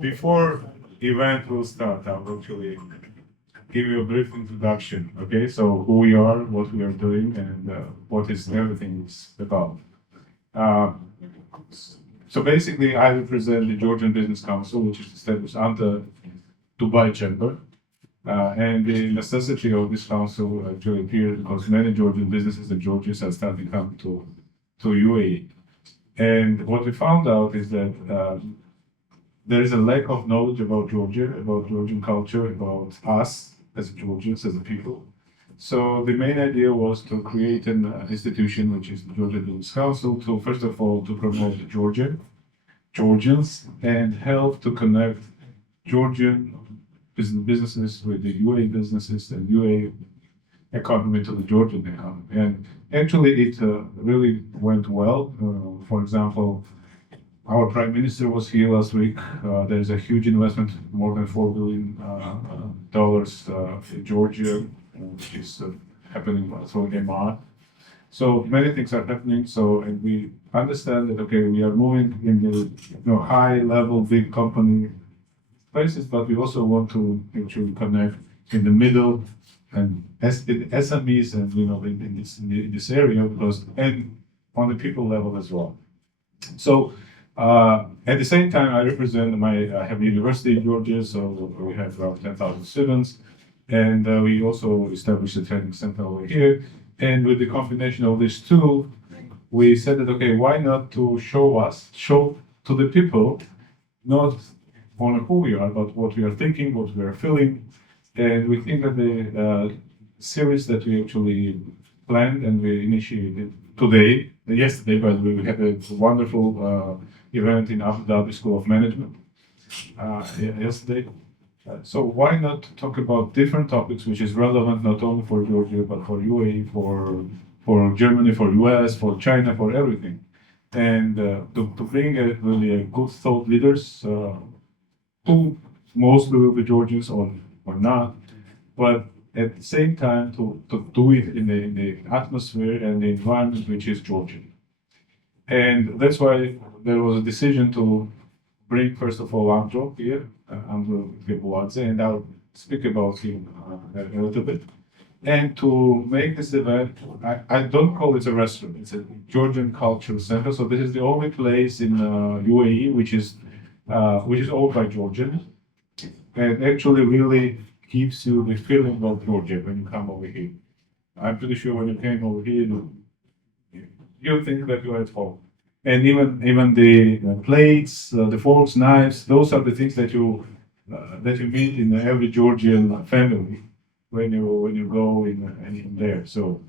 Before event will start, I'll actually give you a brief introduction. Okay, so who we are, what we are doing, and what is everything is about. Uh, so basically, I represent the Georgian Business Council, which is established under Dubai Chamber. And the necessity of this council actually appeared because many Georgian businesses and Georgians are starting to come to UAE. And what we found out is that there is a lack of knowledge about Georgia, about Georgian culture, about us as Georgians, as a people. So the main idea was to create an institution, which is the Georgian Business Council, to first of all to promote Georgians and help to connect Georgian businesses with the UAE businesses and UAE economy to the Georgian economy. And actually, it really went well. For example, our Prime Minister was here last week. There is a huge investment, more than $4 billion in Georgia, which is happening through MR. So many things are happening. So and we understand that we are moving in the high level, big company places, but we also want to actually connect in the middle and SMEs and in this area because and on the people level as well. So at the same time, I have a university in Georgia, so we have around 10,000 students, and we also established a training center over here. And with the combination of these two, we said that why not to show to the people, not only who we are, but what we are thinking, what we are feeling. And we think that the series that we actually planned and we initiated yesterday, by the way, we had a wonderful event in Abu Dhabi School of Management yesterday. So why not talk about different topics which is relevant not only for Georgia, but for UAE, for Germany, for US, for China, for everything. And to bring really a good thought leaders who mostly will be Georgians or not, but at the same time to do it in the atmosphere and the environment which is Georgian. And that's why there was a decision to bring, first of all, Andro here, Andro Dgebuadze, and I'll speak about him a little bit. And to make this event, I don't call it a restaurant, it's a Georgian Cultural Center. So this is the only place in UAE which is owned by Georgians, and actually really gives you the feeling of Georgia when you come over here. I'm pretty sure when you came over here, you think that you're at home. And even the plates, the forks, knives, those are the things that you meet in every Georgian family when you go in there. So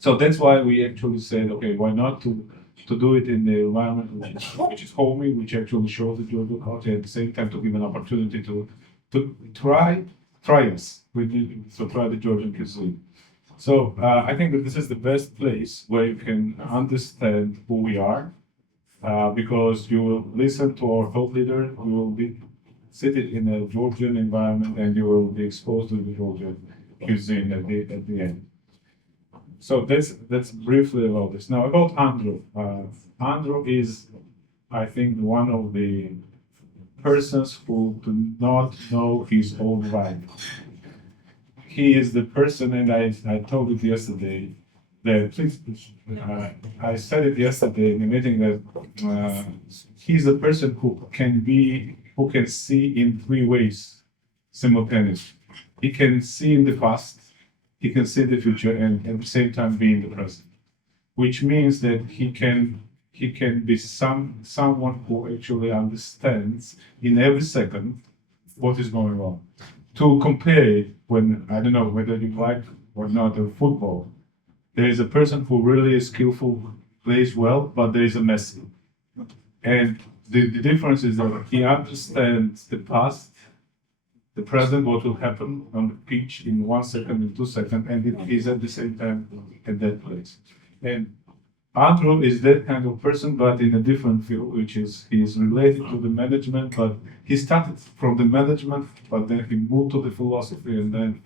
that's why we actually said, why not to do it in the environment which is homey, which actually shows the Georgian culture, at the same time to give an opportunity to try us. Try the Georgian cuisine. So I think that this is the best place where you can understand who we are, because you will listen to our thought leader, you will be seated in a Georgian environment, and you will be exposed to the Georgian cuisine at the end. So that's briefly about this. Now about Andro. Andro is, I think, one of the persons who do not know his own vibe. He is the person, and I told it yesterday, I said it yesterday in the meeting that he's the person who can see in three ways simultaneously. He can see in the past, he can see the future, and at the same time be in the present, which means that he can be someone who actually understands in every second what is going on. To compare it, when I don't know whether you like or not football, there is a person who really is skillful, plays well, but there is a Messi. And the difference is that he understands the past, the present, what will happen on the pitch in 1 second, in 2 seconds, and it is at the same time at that place. And Andro is that kind of person, but in a different field, which is he is related to the management, but he started from the management, but then he moved to the philosophy, and then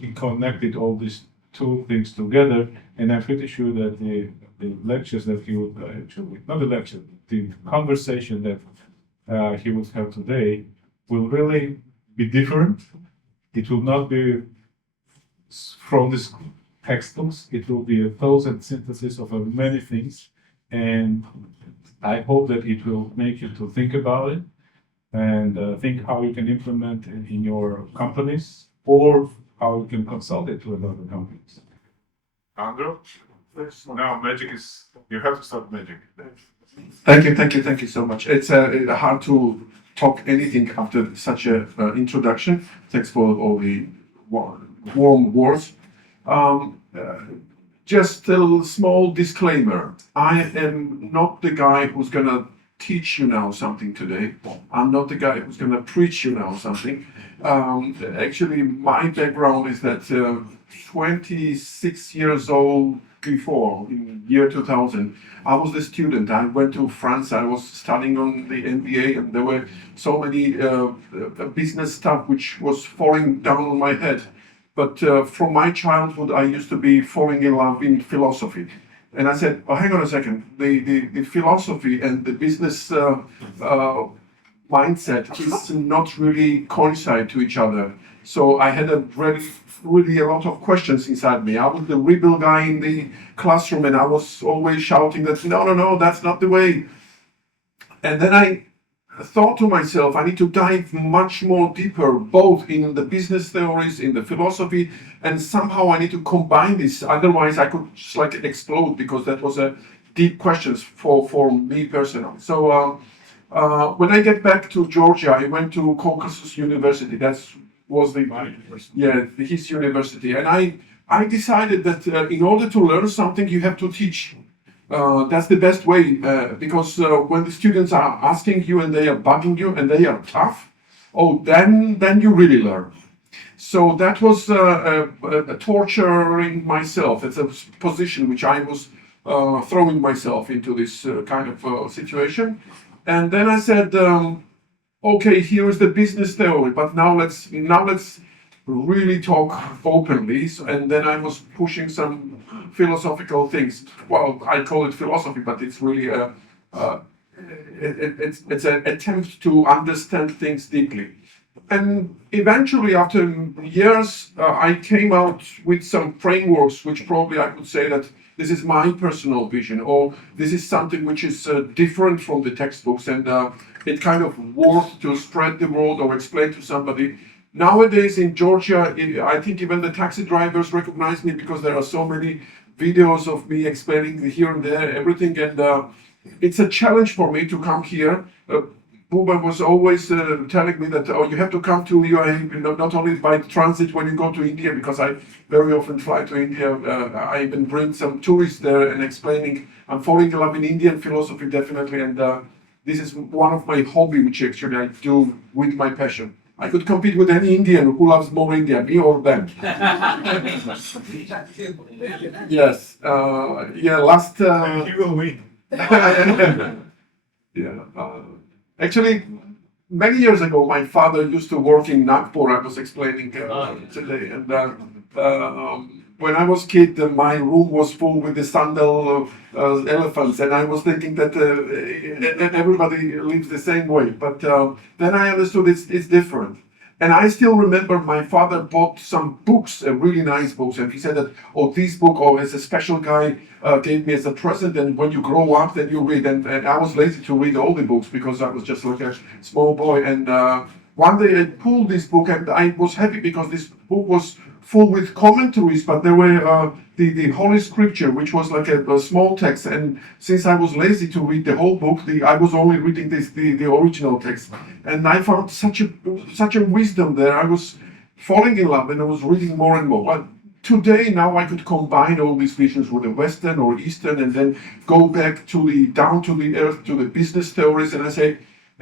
he connected all these two things together. And I'm pretty sure that the lectures that he would actually, not the lecture, the conversation that he would have today will really be different. It will not be from this textbooks. It will be a thousand synthesis of many things, and I hope that it will make you to think about it and think how you can implement it in your companies or how you can consult it with other companies. Andro, now magic is, you have to start magic. Thank you so much. It's hard to talk anything after such a introduction. Thanks for all the warm words. Just a small disclaimer. I am not the guy who's gonna teach you now something today. I'm not the guy who's gonna preach you now something. Actually, my background is that 26 years old before, in year 2000, I was a student. I went to France. I was studying on the MBA, and there were so many business stuff which was falling down on my head. But from my childhood, I used to be falling in love in philosophy. And I said, oh, hang on a second, the philosophy and the business mindset is not really coincide to each other. So I had really a lot of questions inside me. I was the rebel guy in the classroom, and I was always shouting that, no, that's not the way. And then I thought to myself, I need to dive much more deeper, both in the business theories, in the philosophy, and somehow I need to combine this. Otherwise, I could just like explode, because that was a deep question for me personally. So when I get back to Georgia, I went to Caucasus University. That was his university, and I decided that in order to learn something, you have to teach. That's the best way, because when the students are asking you and they are bugging you and they are tough, then you really learn. So that was torturing myself. It's a position which I was throwing myself into this kind of situation. And then I said, okay, here is the business theory, but now let's really talk openly. And then I was pushing some philosophical things. Well, I call it philosophy, but it's really it's an attempt to understand things deeply. And eventually, after years, I came out with some frameworks, which probably I could say that this is my personal vision, or this is something which is different from the textbooks, and it kind of worked to spread the word or explain to somebody. Nowadays in Georgia, I think even the taxi drivers recognize me, because there are so many videos of me explaining here and there everything, and it's a challenge for me to come here. Buba was always telling me that, you have to come to UAE, not only by transit when you go to India, because I very often fly to India. I even bring some tourists there and explaining. I'm falling in love in Indian philosophy, definitely, and this is one of my hobby, which actually I do with my passion. I could compete with any Indian who loves more India, me or them. Yes. Last. You will win. Actually, many years ago, my father used to work in Nagpur. I was explaining today, and when I was a kid, my room was full with the sandal elephants, and I was thinking that everybody lives the same way. But then I understood it's different. And I still remember my father bought some books, really nice books, and he said that, this book, as a special guy gave me as a present, and when you grow up, then you read. And I was lazy to read all the books, because I was just like a small boy. And one day I pulled this book, and I was happy, because this book was full with commentaries, but there were the Holy Scripture, which was like a small text. And since I was lazy to read the whole book, I was only reading the original text. And I found such a wisdom there. I was falling in love, and I was reading more and more. But today, now I could combine all these visions with the Western or Eastern, and then go back to down to the earth, to the business theories. And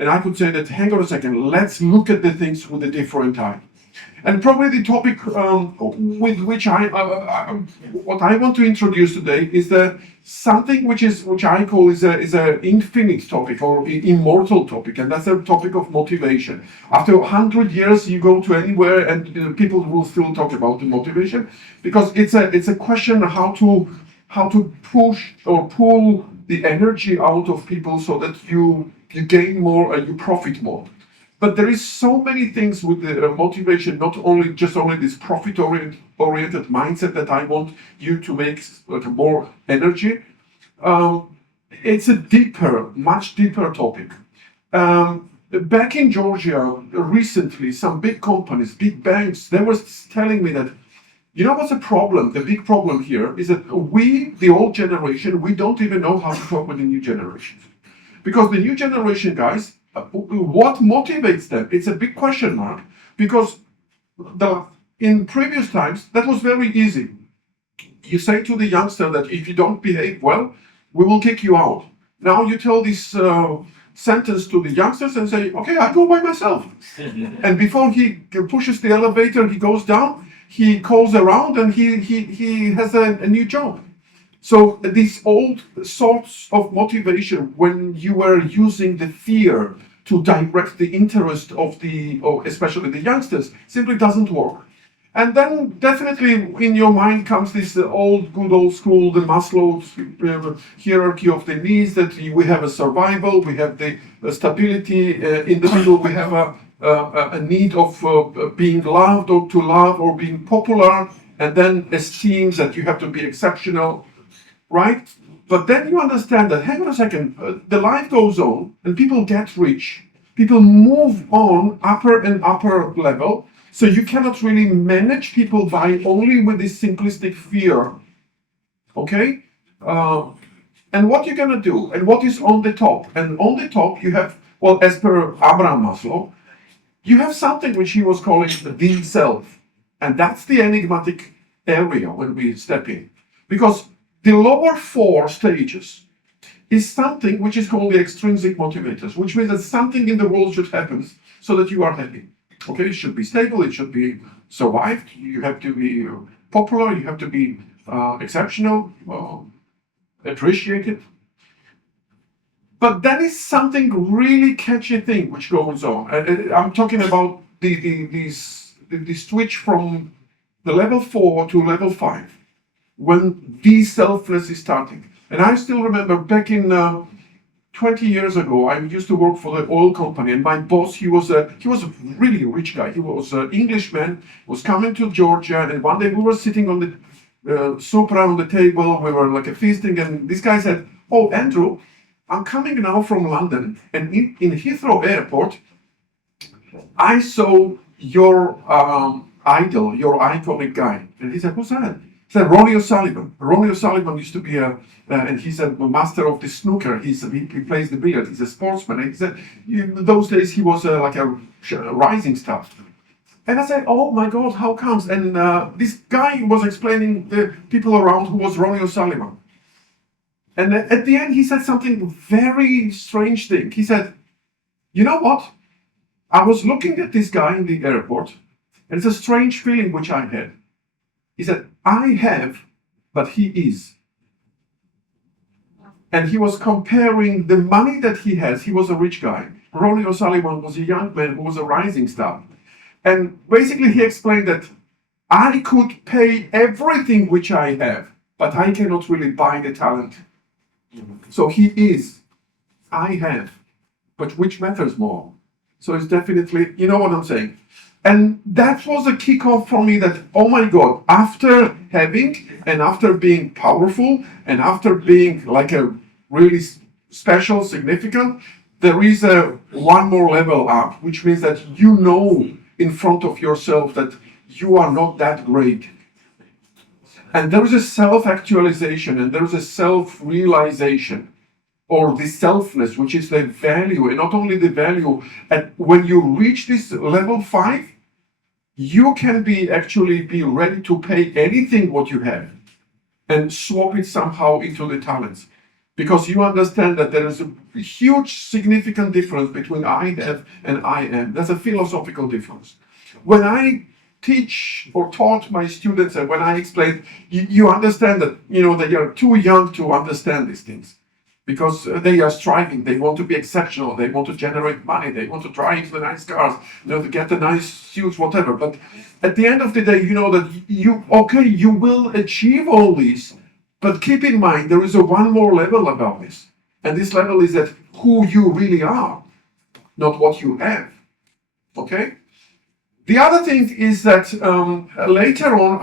I could say that, hang on a second, let's look at the things with a different eye. And probably the topic with which what I want to introduce today is something which I call is a infinite topic, or immortal topic, and that's a topic of motivation. After 100 years, you go to anywhere, and people will still talk about the motivation, because it's a question how to push or pull the energy out of people, so that you you gain more and you profit more. But there is so many things with the motivation, not only this profit-oriented mindset that I want you to make like more energy. It's a much deeper topic. Back in Georgia, recently, some big companies, big banks, they were telling me that, you know what's the problem? The big problem here is that we, the old generation, we don't even know how to talk with the new generation. Because the new generation guys, what motivates them? It's a big question mark. Because in previous times, that was very easy. You say to the youngster that if you don't behave well, we will kick you out. Now you tell this sentence to the youngsters and say, okay, I go by myself. And before he pushes the elevator, he goes down, he calls around and he has a new job. So these old sorts of motivation, when you were using the fear to direct the interest of especially the youngsters, simply doesn't work. And then definitely in your mind comes this good old school, the Maslow's hierarchy of the needs, that we have a survival, we have the stability in the middle, we have a need of being loved or to love or being popular, and then esteem that you have to be exceptional, right? But then you understand that, hang on a second, the life goes on and people get rich, people move on upper and upper level. So you cannot really manage people by only with this simplistic fear, okay? And what you're gonna do, and what is on the top? And on the top you have, well, as per Abraham Maslow, you have something which he was calling the self. And that's the enigmatic area when we step in. Because the lower 4 stages is something which is called the extrinsic motivators, which means that something in the world should happen so that you are happy. Okay, it should be stable, it should be survived, you have to be popular, you have to be exceptional, appreciated. But that is something really catchy thing which goes on. I'm talking about the switch from the level 4 to level 5, when the selfless is starting. And I still remember back in 20 years ago, I used to work for the oil company, and my boss, he was a really rich guy. He was an Englishman, was coming to Georgia, and one day we were sitting on the soup around the table, we were like feasting, and this guy said, "Oh, Andrew, I'm coming now from London, and in Heathrow Airport, I saw your idol, your iconic guy." And he said, "Who's that?" He said, "Ronnie O'Sullivan. Ronnie O'Sullivan used to be and he's a master of the snooker. He plays the billiard. He's a sportsman." And he said, in those days he was like a rising star. And I said, "Oh my God, how comes?" And this guy was explaining the people around who was Ronnie O'Sullivan. And at the end he said something very strange thing. He said, "You know what? I was looking at this guy in the airport, and it's a strange feeling which I had." He said, "I have, but he is." And he was comparing the money that he has. He was a rich guy. Ronnie O'Sullivan was a young man who was a rising star. And basically he explained that I could pay everything which I have, but I cannot really buy the talent. So he is, I have, but which matters more? So it's definitely, you know what I'm saying? And that was a kickoff for me that, oh my God, after having and after being powerful and after being like a really special, significant, there is a one more level up, which means that you know in front of yourself that you are not that great. And there is a self-actualization and there is a self-realization, or the selfness, which is the value, and not only the value. And when you reach this level 5, you can actually be ready to pay anything what you have and swap it somehow into the talents. Because you understand that there is a huge significant difference between I have and I am. There's a philosophical difference. When I teach or taught my students, and when I explain, you understand that, you know, they are too young to understand these things. Because they are striving, they want to be exceptional, they want to generate money, they want to drive the nice cars, you know, to get the nice suits, whatever. But at the end of the day, you know that you will achieve all these, but keep in mind there is a one more level about this. And this level is that who you really are, not what you have. Okay? The other thing is that later on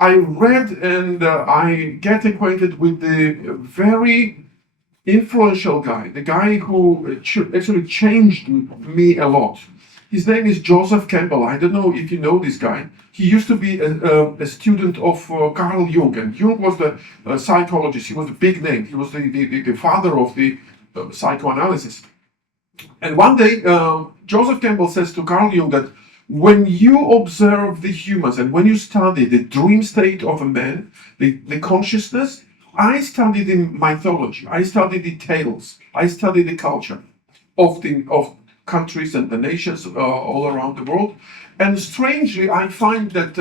I read and I get acquainted with the very influential guy, the guy who actually changed me a lot. His name is Joseph Campbell. I don't know if you know this guy. He used to be a student of Carl Jung, and Jung was the psychologist. He was a big name. He was the father of the psychoanalysis. And one day, Joseph Campbell says to Carl Jung that when you observe the humans and when you study the dream state of a man, the consciousness, I studied the mythology, I studied the tales, I studied the culture of countries and the nations all around the world. And strangely, I find that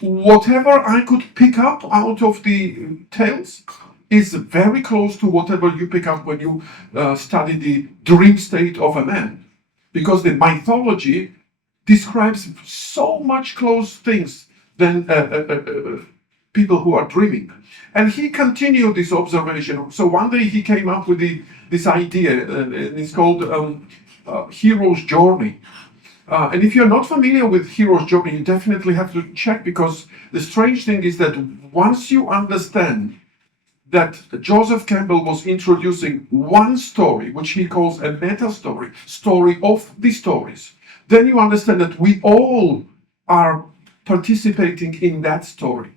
whatever I could pick up out of the tales is very close to whatever you pick up when you study the dream state of a man. Because the mythology describes so much close things than people who are dreaming. And he continued this observation. So one day he came up with this idea, and it's called Hero's Journey. And if you're not familiar with Hero's Journey, you definitely have to check, because the strange thing is that once you understand that Joseph Campbell was introducing one story, which he calls a meta story, story of the stories, then you understand that we all are participating in that story.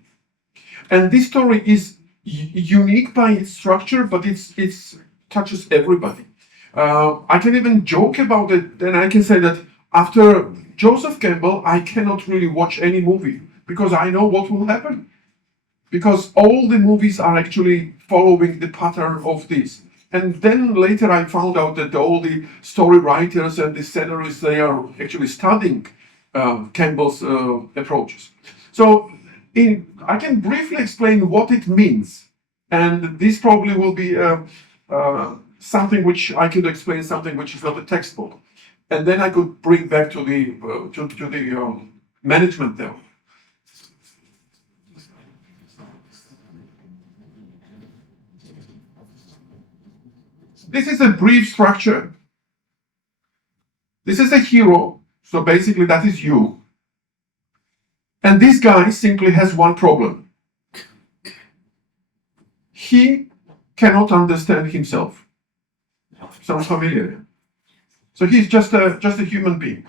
And this story is unique by its structure, but it touches everybody. I can even joke about it, and I can say that after Joseph Campbell, I cannot really watch any movie, because I know what will happen. Because all the movies are actually following the pattern of this. And then later I found out that all the story writers and the scenarists, they are actually studying Campbell's approaches. So I can briefly explain what it means. And this probably will be something which I could explain, something which is not a textbook. And then I could bring back to the management theory. This is a brief structure. This is a hero. So basically that is you. And this guy simply has one problem. He cannot understand himself. Sounds familiar? So he's just a human being.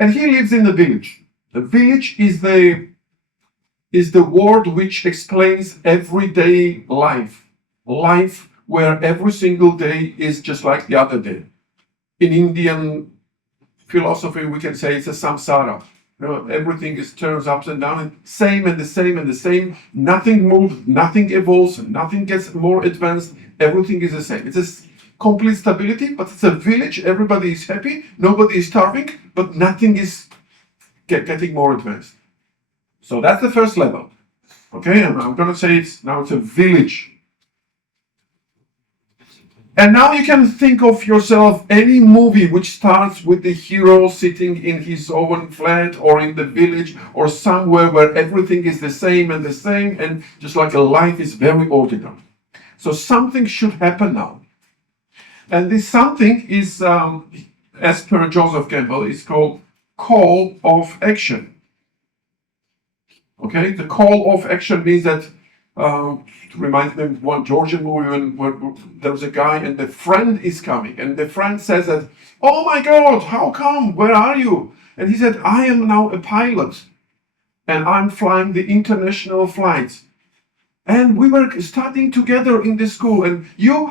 And he lives in the village. The village is the word which explains everyday life. Life where every single day is just like the other day. In Indian philosophy, we can say it's a samsara. You know, everything turns ups and down, and same and the same and the same. Nothing moves, nothing evolves, nothing gets more advanced. Everything is the same. It's a complete stability, but it's a village. Everybody is happy, nobody is starving, but nothing is getting more advanced. So that's the first level. Okay, and I'm going to say it's a village. And now you can think of yourself any movie which starts with the hero sitting in his own flat or in the village or somewhere where everything is the same, and just like a life is very ordinary. So something should happen now. And this something is, as per Joseph Campbell, is called call of action. Okay, the call of action means that it reminds me of one Georgian movie where there was a guy and the friend is coming, and the friend says that, "Oh my God, how come? Where are you?" And he said, "I am now a pilot, and I'm flying the international flights. And we were studying together in the school, and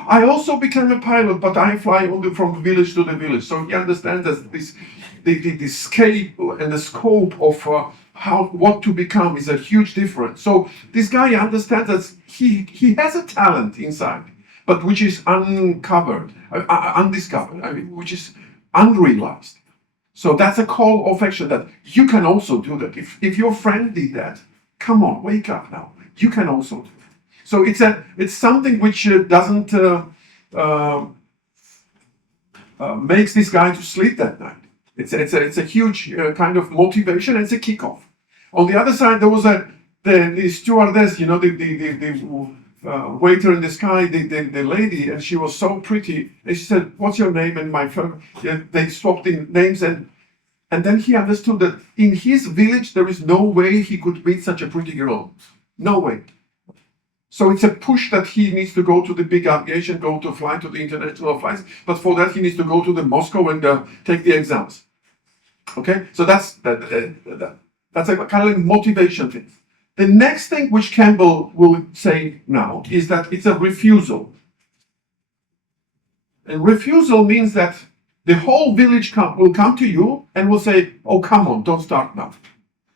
I also became a pilot, but I fly only from village to the village." So he understands that the scale and the scope of what to become is a huge difference. So this guy understands that he has a talent inside, but which is undiscovered, which is unrealized. So that's a call of action that you can also do that. If your friend did that, come on, wake up now. You can also do it. So it's something which doesn't makes this guy to sleep that night. It's a huge kind of motivation. It's a kickoff. On the other side, there was the stewardess, the waiter in the sky, the lady, and she was so pretty. And she said, "What's your name?" And my friend, they swapped in names, and then he understood that in his village there is no way he could meet such a pretty girl, no way. So it's a push that he needs to go to the big aviation, go to fly to the international flights, but for that he needs to go to the Moscow and take the exams. Okay, so that's a kind of motivation thing. The next thing which Campbell will say now is that it's a refusal. And refusal means that the whole village will come to you and will say, "Oh, come on, don't start now.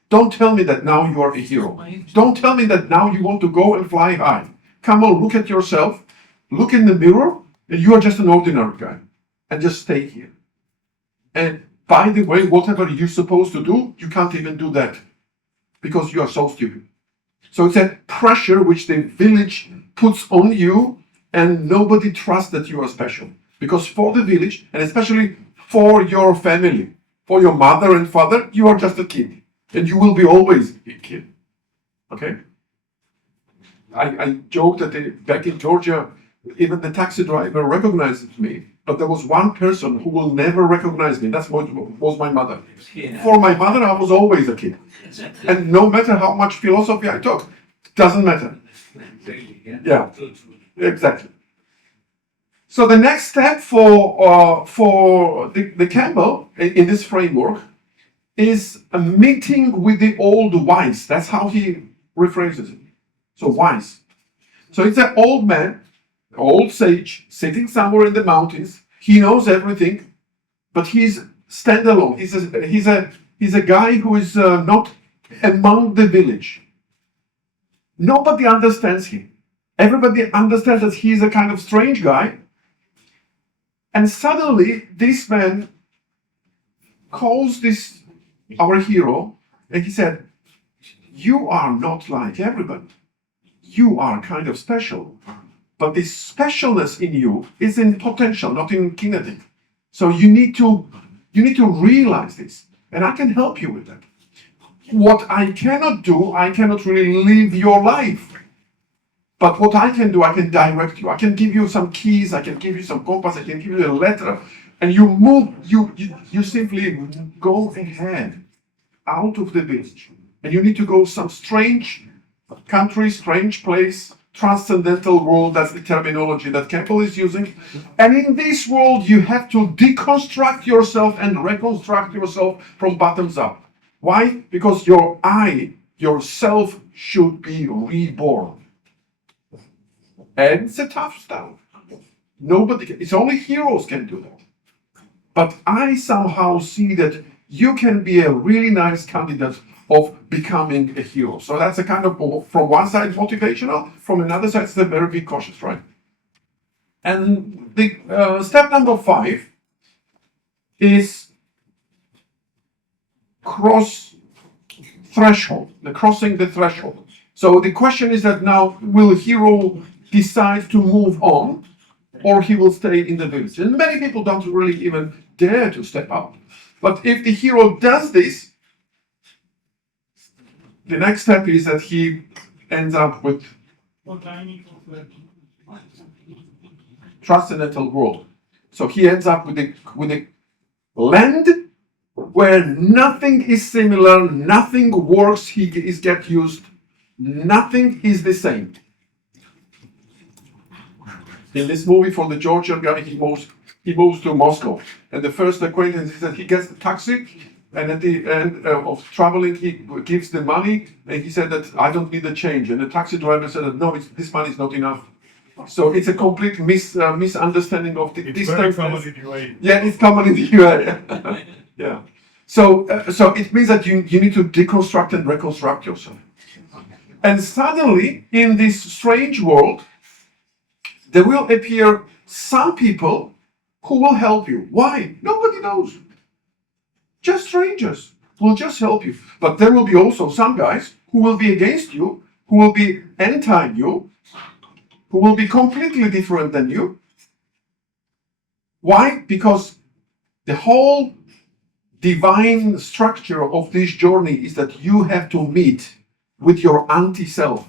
Don't tell me that now you are a hero. Don't tell me that now you want to go and fly high. Come on, look at yourself, look in the mirror, and you are just an ordinary guy. And just stay here. And by the way, whatever you're supposed to do, you can't even do that because you are so stupid." So it's a pressure which the village puts on you, and nobody trusts that you are special. Because for the village, and especially for your family, for your mother and father, you are just a kid. And you will be always a kid. Okay? I joked that back in Georgia, even the taxi driver recognizes me, but there was one person who will never recognize me. That was my mother. For my mother, I was always a kid. And no matter how much philosophy I took, it doesn't matter. Yeah, exactly. So the next step for the Campbell in this framework is a meeting with the old wise. That's how he rephrases it. So wise. So it's an old man, old sage, sitting somewhere in the mountains. He knows everything, but he's standalone. He's a guy who is not among the village. Nobody understands him. Everybody understands that he's a kind of strange guy. And suddenly, this man calls our hero, and he said, "You are not like everybody. You are kind of special. But this specialness in you is in potential, not in kinetic. So you need to realize this, and I can help you with that. What I cannot do, I cannot really live your life. But what I can do, I can direct you. I can give you some keys, I can give you some compass, I can give you a letter, and you move, you simply go ahead out of the village. And you need to go some strange country, strange place, transcendental world. That's the terminology that Campbell is using. And in this world, you have to deconstruct yourself and reconstruct yourself from bottoms up. Why? Because yourself should be reborn. And it's a tough stuff. It's only heroes can do that. But I somehow see that you can be a really nice candidate of becoming a hero. So that's a kind of, from one side, motivational, from another side, it's a very big cautious, right? And the step number 5 is crossing the threshold. So the question is that now, will hero decide to move on, or he will stay in the village? And many people don't really even dare to step out. But if the hero does this, the next step is that he ends up with transcendental world. So he ends up with a land where nothing is similar, nothing works, he gets used, nothing is the same. In this movie, for the Georgian guy, he moves to Moscow, and the first acquaintance is that he gets the taxi, and at the end of traveling, he gives the money, and he said that I don't need the change, and the taxi driver said that no, this money is not enough. So it's a complete misunderstanding of the distance. Very common in UAE. Yeah, it's common in the UAE. Yeah. So it means that you need to deconstruct and reconstruct yourself. And suddenly, in this strange world, there will appear some people who will help you. Why? Nobody knows. Just strangers will just help you. But there will be also some guys who will be against you, who will be anti you, who will be completely different than you. Why? Because the whole divine structure of this journey is that you have to meet with your anti-self.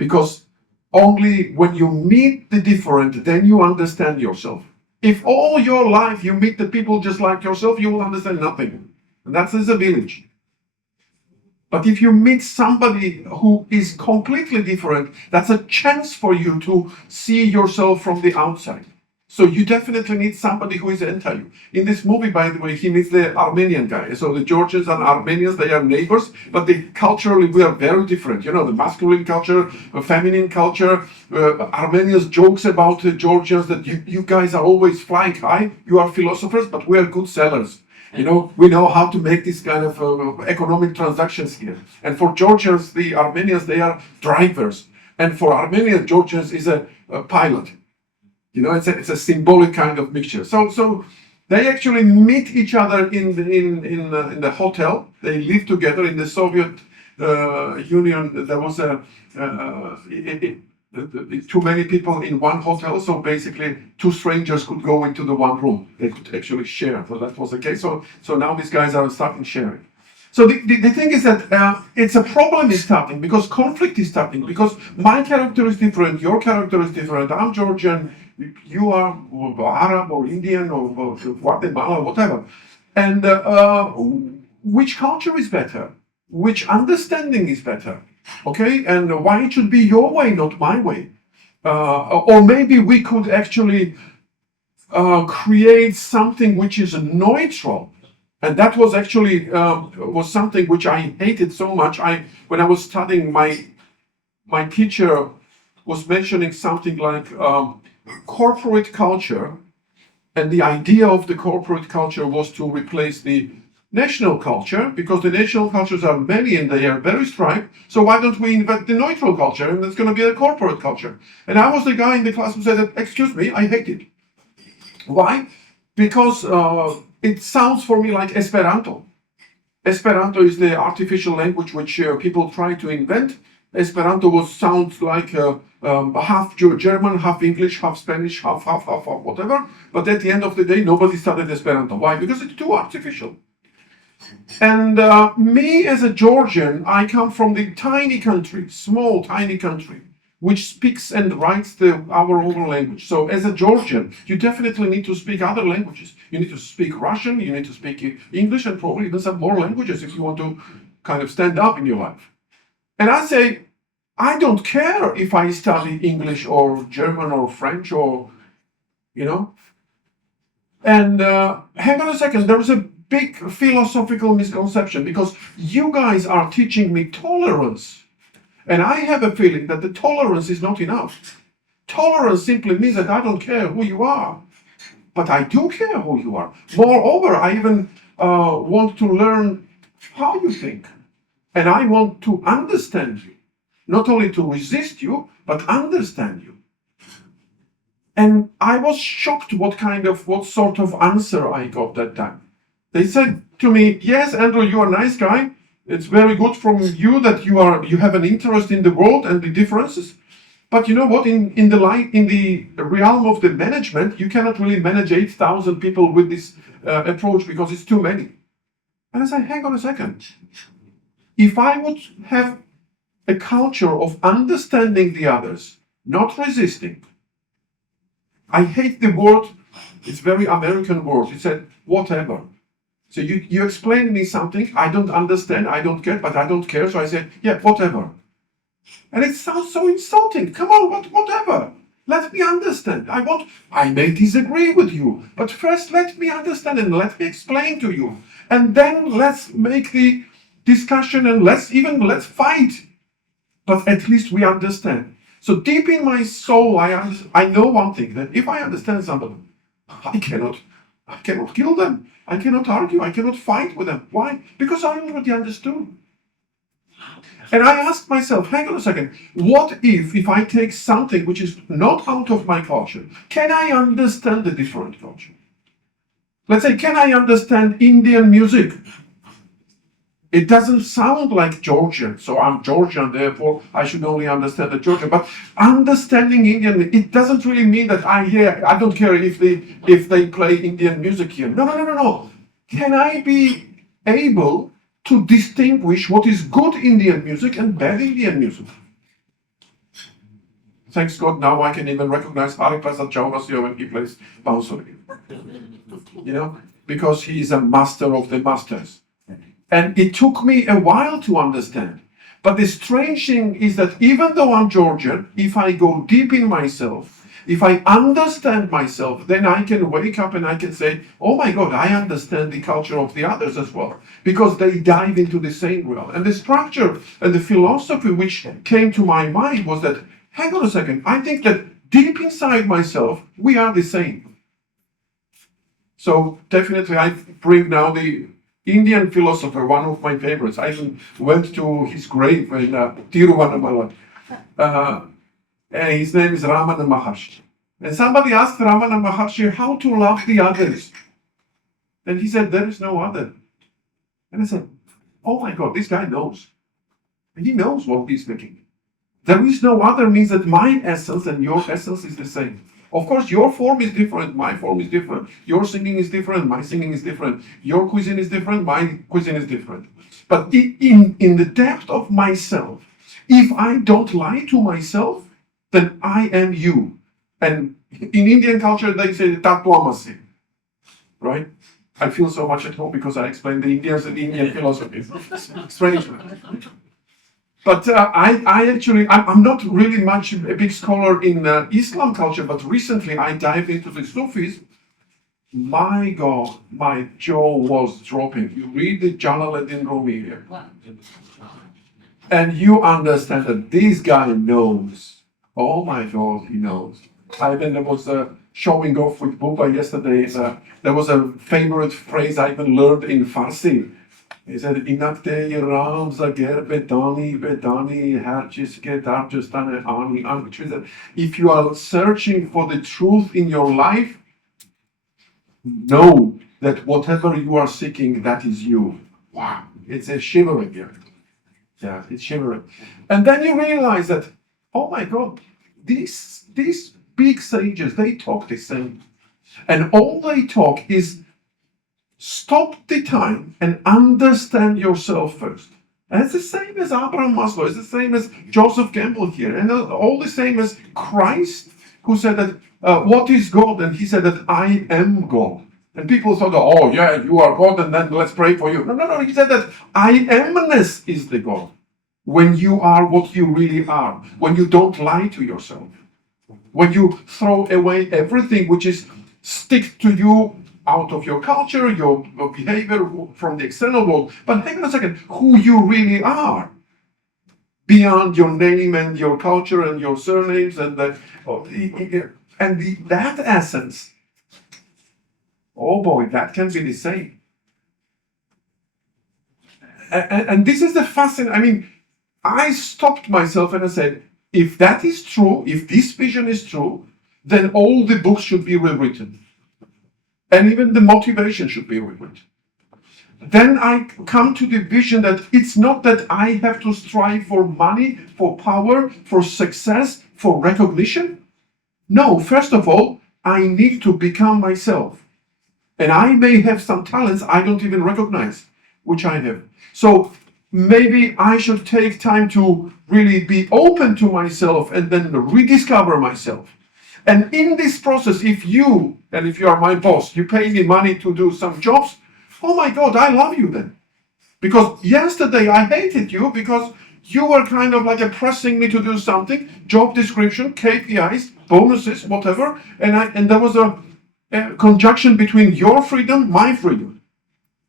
because only when you meet the different, then you understand yourself. If all your life you meet the people just like yourself, you will understand nothing. And that is a village. But if you meet somebody who is completely different, that's a chance for you to see yourself from the outside. So you definitely need somebody who is enter you. In this movie, by the way, he meets the Armenian guy. So the Georgians and Armenians, they are neighbors, but culturally we are very different. You know, the masculine culture, the feminine culture. Armenians jokes about the Georgians that you guys are always flying high. You are philosophers, but we are good sellers. You know, we know how to make this kind of economic transactions here. And for Georgians, the Armenians, they are drivers. And for Armenian, Georgians is a pilot. You know, it's a symbolic kind of mixture. So they actually meet each other in the hotel. They live together in the Soviet Union. There was too many people in one hotel, so basically two strangers could go into the one room. They could actually share. So that was the case. So now these guys are starting sharing. So the thing is that it's a problem is starting because conflict is starting because my character is different, your character is different. I'm Georgian, you are Arab or Indian or Guatemala, whatever. And which culture is better? Which understanding is better? Okay, and why it should be your way, not my way? Or maybe we could actually create something which is neutral. And that was actually was something which I hated so much. When I was studying, my teacher was mentioning something like corporate culture, and the idea of the corporate culture was to replace the national culture, because the national cultures are many and they are very strict. So why don't we invent the neutral culture, and it's going to be a corporate culture? And I was the guy in the class who said that, excuse me, I hate it. Why? Because it sounds for me like Esperanto. Esperanto is the artificial language which people try to invent. Esperanto sounds like half German, half English, half Spanish, half whatever. But at the end of the day, nobody studied Esperanto. Why? Because it's too artificial. And me as a Georgian, I come from the tiny country, small, tiny country, which speaks and writes our own language. So as a Georgian, you definitely need to speak other languages. You need to speak Russian, you need to speak English, and probably even some more languages if you want to kind of stand up in your life. And I say, I don't care if I study English or German or French or, you know. And hang on a second, there is a big philosophical misconception, because you guys are teaching me tolerance. And I have a feeling that the tolerance is not enough. Tolerance simply means that I don't care who you are, but I do care who you are. Moreover, I even want to learn how you think. And I want to understand you. Not only to resist you, but understand you. And I was shocked what sort of answer I got that time. They said to me, yes, Andrew, you are a nice guy. It's very good from you that you have an interest in the world and the differences. But you know what? In the realm of the management, you cannot really manage 8,000 people with this approach because it's too many. And I said, hang on a second. If I would have a culture of understanding the others, not resisting. I hate the word. It's very American word. It said whatever. So you explain me something, I don't understand, I don't get, but I don't care. So I said, yeah, whatever. And it sounds so insulting. Come on, whatever. Let me understand. I may disagree with you, but first let me understand and let me explain to you. And then let's make the discussion and let's fight. But at least we understand. So deep in my soul, I know one thing, that if I understand somebody, I cannot kill them. I cannot argue. I cannot fight with them. Why? Because I already understood. And I asked myself, hang on a second, what if I take something which is not out of my culture? Can I understand the different culture? Let's say, can I understand Indian music? It doesn't sound like Georgian, so I'm Georgian, therefore I should only understand the Georgian. But understanding Indian, it doesn't really mean that I don't care if they play Indian music here. No. Can I be able to distinguish what is good Indian music and bad Indian music? Thanks God, now I can even recognize Hariprasad Chaurasya when he plays Bansuri. Because he is a master of the masters. And it took me a while to understand. But the strange thing is that even though I'm Georgian, if I go deep in myself, if I understand myself, then I can wake up and I can say, oh my God, I understand the culture of the others as well. Because they dive into the same realm. And the structure and the philosophy which came to my mind was that, hang on a second, I think that deep inside myself, we are the same. So definitely I bring now the Indian philosopher, one of my favorites. I even went to his grave in Tiruvannamalai. And his name is Ramana Maharshi. And somebody asked Ramana Maharshi how to love the others. And he said, there is no other. And I said, oh my God, this guy knows. And he knows what he's thinking. There is no other means that my essence and your essence is the same. Of course, your form is different, my form is different. Your singing is different, my singing is different. Your cuisine is different, my cuisine is different. But in the depth of myself, if I don't lie to myself, then I am you. And in Indian culture, they say Tattvamasi, right? I feel so much at home because I explain the Indians and Indian philosophy. Strange. But I'm not really much a big scholar in Islam culture, but recently I dived into the Sufis. My God, my jaw was dropping. You read the Jalaluddin Rumi here, and you understand that this guy knows. Oh my God, he knows. There was a showing off with Buba yesterday. There was a favorite phrase I even learned in Farsi. He said, Inakte Ram Zager Bedani Harchiske Darjastane Ani, which means that if you are searching for the truth in your life, know that whatever you are seeking, that is you. Wow, it's a shivering here. Yeah, it's shivering. And then you realize that, oh my God, these big sages, they talk the same. And all they talk is stop the time and understand yourself first. And it's the same as Abraham Maslow, it's the same as Joseph Campbell here, and all the same as Christ, who said that, what is God? And he said that I am God. And people thought, oh yeah, you are God, and then let's pray for you. No, he said that I amness is the God. When you are what you really are, when you don't lie to yourself, when you throw away everything which is stick to you out of your culture, your behavior from the external world, but hang on a second, who you really are, beyond your name and your culture and your surnames and that essence. Oh boy, that can be the same. And this is the fascinating. I stopped myself and I said, if that is true, if this vision is true, then all the books should be rewritten. And even the motivation should be rewritten. Then I come to the vision that it's not that I have to strive for money, for power, for success, for recognition. No, first of all, I need to become myself. And I may have some talents I don't even recognize, which I have. So maybe I should take time to really be open to myself and then rediscover myself. And in this process, if you are my boss, you pay me money to do some jobs, oh my God, I love you then. Because yesterday I hated you because you were kind of like pressing me to do something, job description, KPIs, bonuses, whatever, and there was a conjunction between your freedom, my freedom.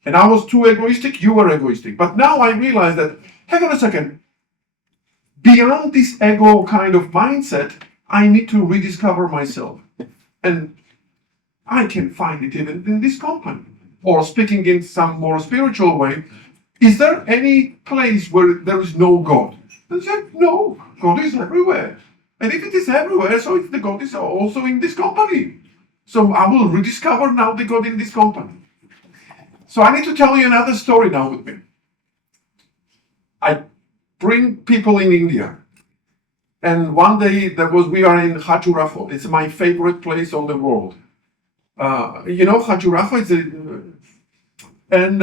And I was too egoistic, you were egoistic. But now I realize that, hang on a second, beyond this ego kind of mindset, I need to rediscover myself. And I can find it even in this company. Or speaking in some more spiritual way, is there any place where there is no God? And I said, no, God is everywhere. And if it is everywhere, so the God is also in this company. So I will rediscover now the God in this company. So I need to tell you another story now with me. I bring people in India. And one day we are in Khajuraho. It's my favorite place on the world. Khajuraho is in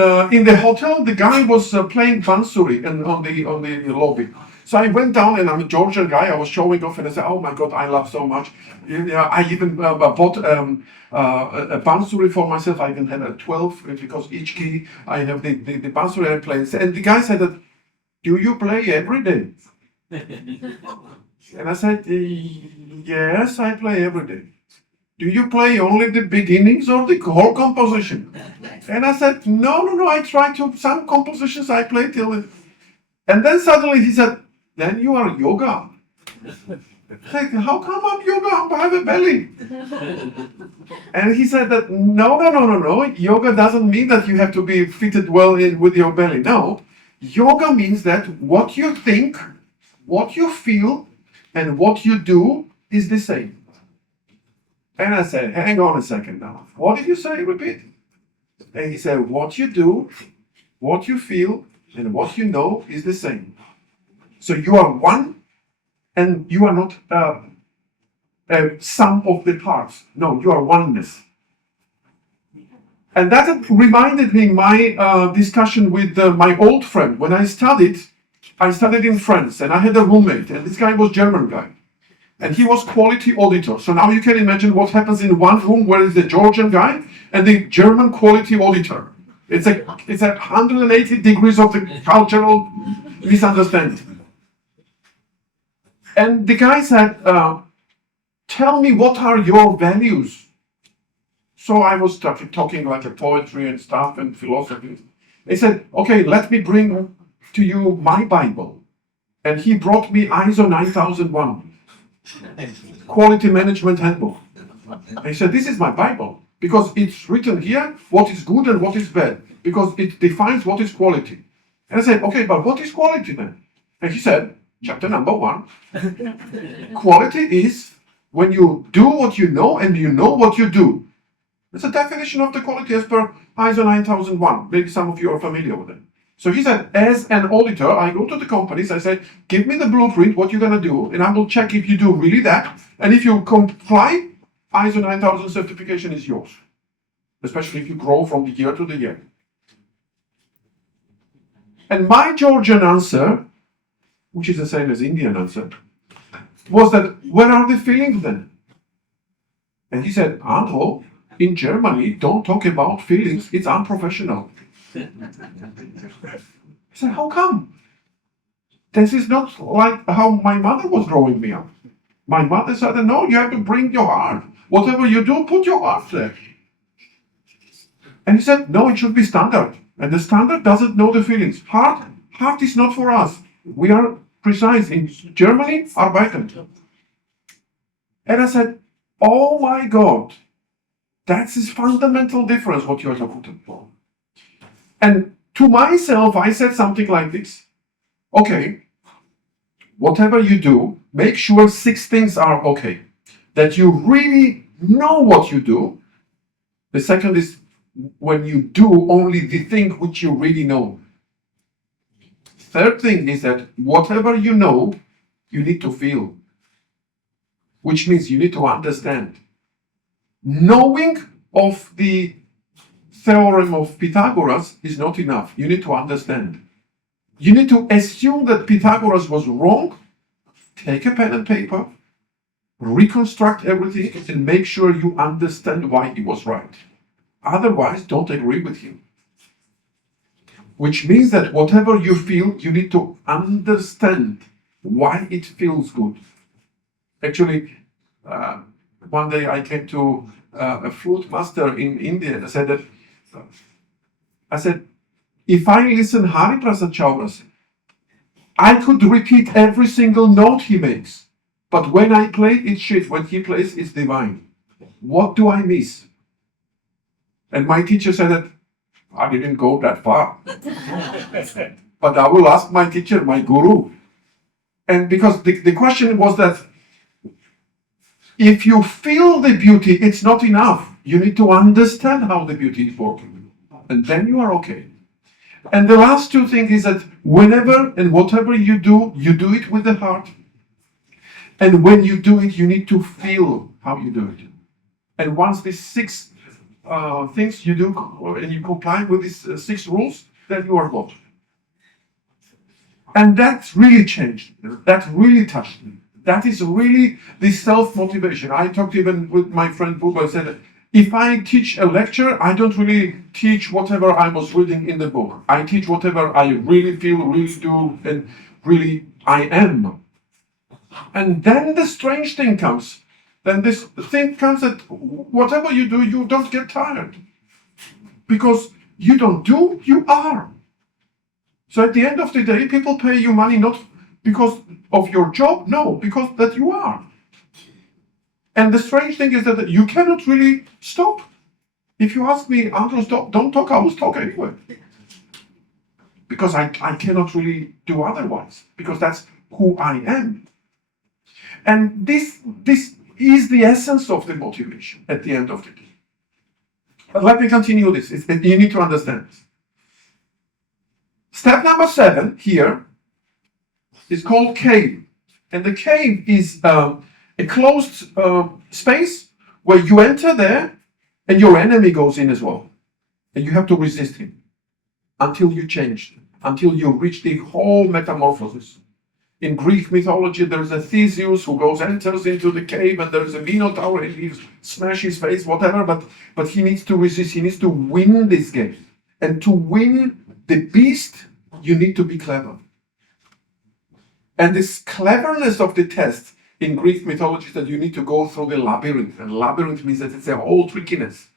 the hotel, the guy was playing Bansuri and on the lobby. So I went down, and I'm a Georgian guy. I was showing off, and I said, "Oh my God, I love so much." Yeah, I even bought a Bansuri for myself. I even had a 12 because each key I have the Bansuri I play. And the guy said that, "Do you play every day?" And I said, "Yes, I play every day." "Do you play only the beginnings or the whole composition?" And I said, no, I try to, some compositions I play till it. And then suddenly he said, "Then you are yoga." I said, "How come I'm yoga? I have a belly." And he said that, no. Yoga doesn't mean that you have to be fitted well in with your belly. No, yoga means that what you think, what you feel, and what you do is the same. And I said, "Hang on a second now. What did you say? Repeat." And he said, "What you do, what you feel, and what you know is the same. So you are one, and you are not sum of the parts. No, you are oneness." And that reminded me my discussion with my old friend. When I studied in France, and I had a roommate, and this guy was German guy. And he was quality auditor. So now you can imagine what happens in one room where is the Georgian guy and the German quality auditor. It's a 180 degrees of the cultural misunderstanding. And the guy said, "Tell me, what are your values?" So I was talking like a poetry and stuff and philosophy. He said, "Okay, let me bring to you my Bible." And he brought me ISO 9001. Quality Management Handbook. I said, "This is my Bible, because it's written here what is good and what is bad, because it defines what is quality." And I said, "Okay, but what is quality then?" And he said, chapter number 1, quality is when you do what you know and you know what you do. It's a definition of the quality as per ISO 9001. Maybe some of you are familiar with it. So he said, as an auditor, I go to the companies, I say, "Give me the blueprint, what you're going to do, and I will check if you do really that. And if you comply, ISO 9000 certification is yours." Especially if you grow from the year to the year. And my Georgian answer, which is the same as Indian answer, was that, "Where are the feelings then?" And he said, "Andro, in Germany, don't talk about feelings, it's unprofessional." I said, "How come? This is not like how my mother was growing me up. My mother said, no, you have to bring your heart. Whatever you do, put your heart there." And he said, "No, it should be standard. And the standard doesn't know the feelings. Heart is not for us. We are precise. In Germany, arbeiten." And I said, "Oh my God, that's this fundamental difference what you are talking about." And to myself, I said something like this: "Okay, whatever you do, make sure 6 things are okay. That you really know what you do. The second is when you do only the thing which you really know. Third thing is that whatever you know, you need to feel, which means you need to understand. Knowing of the theorem of Pythagoras is not enough. You need to understand. You need to assume that Pythagoras was wrong, take a pen and paper, reconstruct everything, and make sure you understand why he was right. Otherwise, don't agree with him." Which means that whatever you feel, you need to understand why it feels good. Actually, one day I came to a flute master in India and I said, "If I listen Hari Prasad Chauras, I could repeat every single note he makes. But when I play, it's shit. When he plays, it's divine. What do I miss?" And my teacher said that I didn't go that far. But I will ask my teacher, my guru. And because the question was that if you feel the beauty, it's not enough. You need to understand how the beauty is working. And then you are okay. And the last 2 things is that whenever and whatever you do it with the heart. And when you do it, you need to feel how you do it. And once these 6 things you do, and you comply with these 6 rules, then you are good. And that really changed me. That really touched me. That is really the self-motivation. I talked even with my friend Buba. I said, if I teach a lecture, I don't really teach whatever I was reading in the book. I teach whatever I really feel, really do, and really I am. And then the strange thing comes. Then this thing comes that whatever you do, you don't get tired. Because you don't do, you are. So at the end of the day, people pay you money not because of your job, no, because that you are. And the strange thing is that you cannot really stop. If you ask me, Andro, don't talk, I will talk anyway. Because I cannot really do otherwise, because that's who I am. And this is the essence of the motivation at the end of the day. But let me continue this. You need to understand this. Step number 7 here is called cave. And the cave is a closed space where you enter there and your enemy goes in as well. And you have to resist him until you change, until you reach the whole metamorphosis. In Greek mythology, there's a Theseus who enters into the cave, and there's a Minotaur, and he smashes his face, whatever, but he needs to resist, he needs to win this game. And to win the beast, you need to be clever. And this cleverness of the test in Greek mythology is that you need to go through the labyrinth. And labyrinth means that it's a whole trickiness.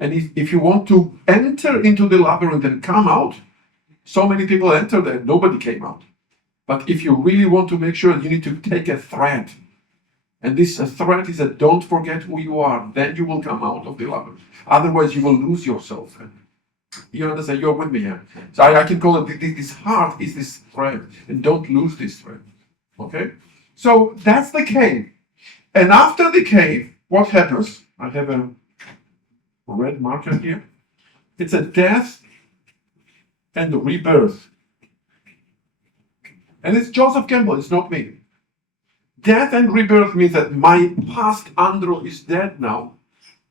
And if you want to enter into the labyrinth and come out, so many people enter there, nobody came out. But if you really want to make sure, you need to take a thread. And this thread is that don't forget who you are. Then you will come out of the labyrinth. Otherwise, you will lose yourself. You understand? You're with me here. So I can call it, this heart is this thread. And don't lose this thread. Okay? So that's the cave. And after the cave, what happens? I have a red marker here. It's a death and a rebirth. And it's Joseph Campbell, it's not me. Death and rebirth means that my past Andro is dead now,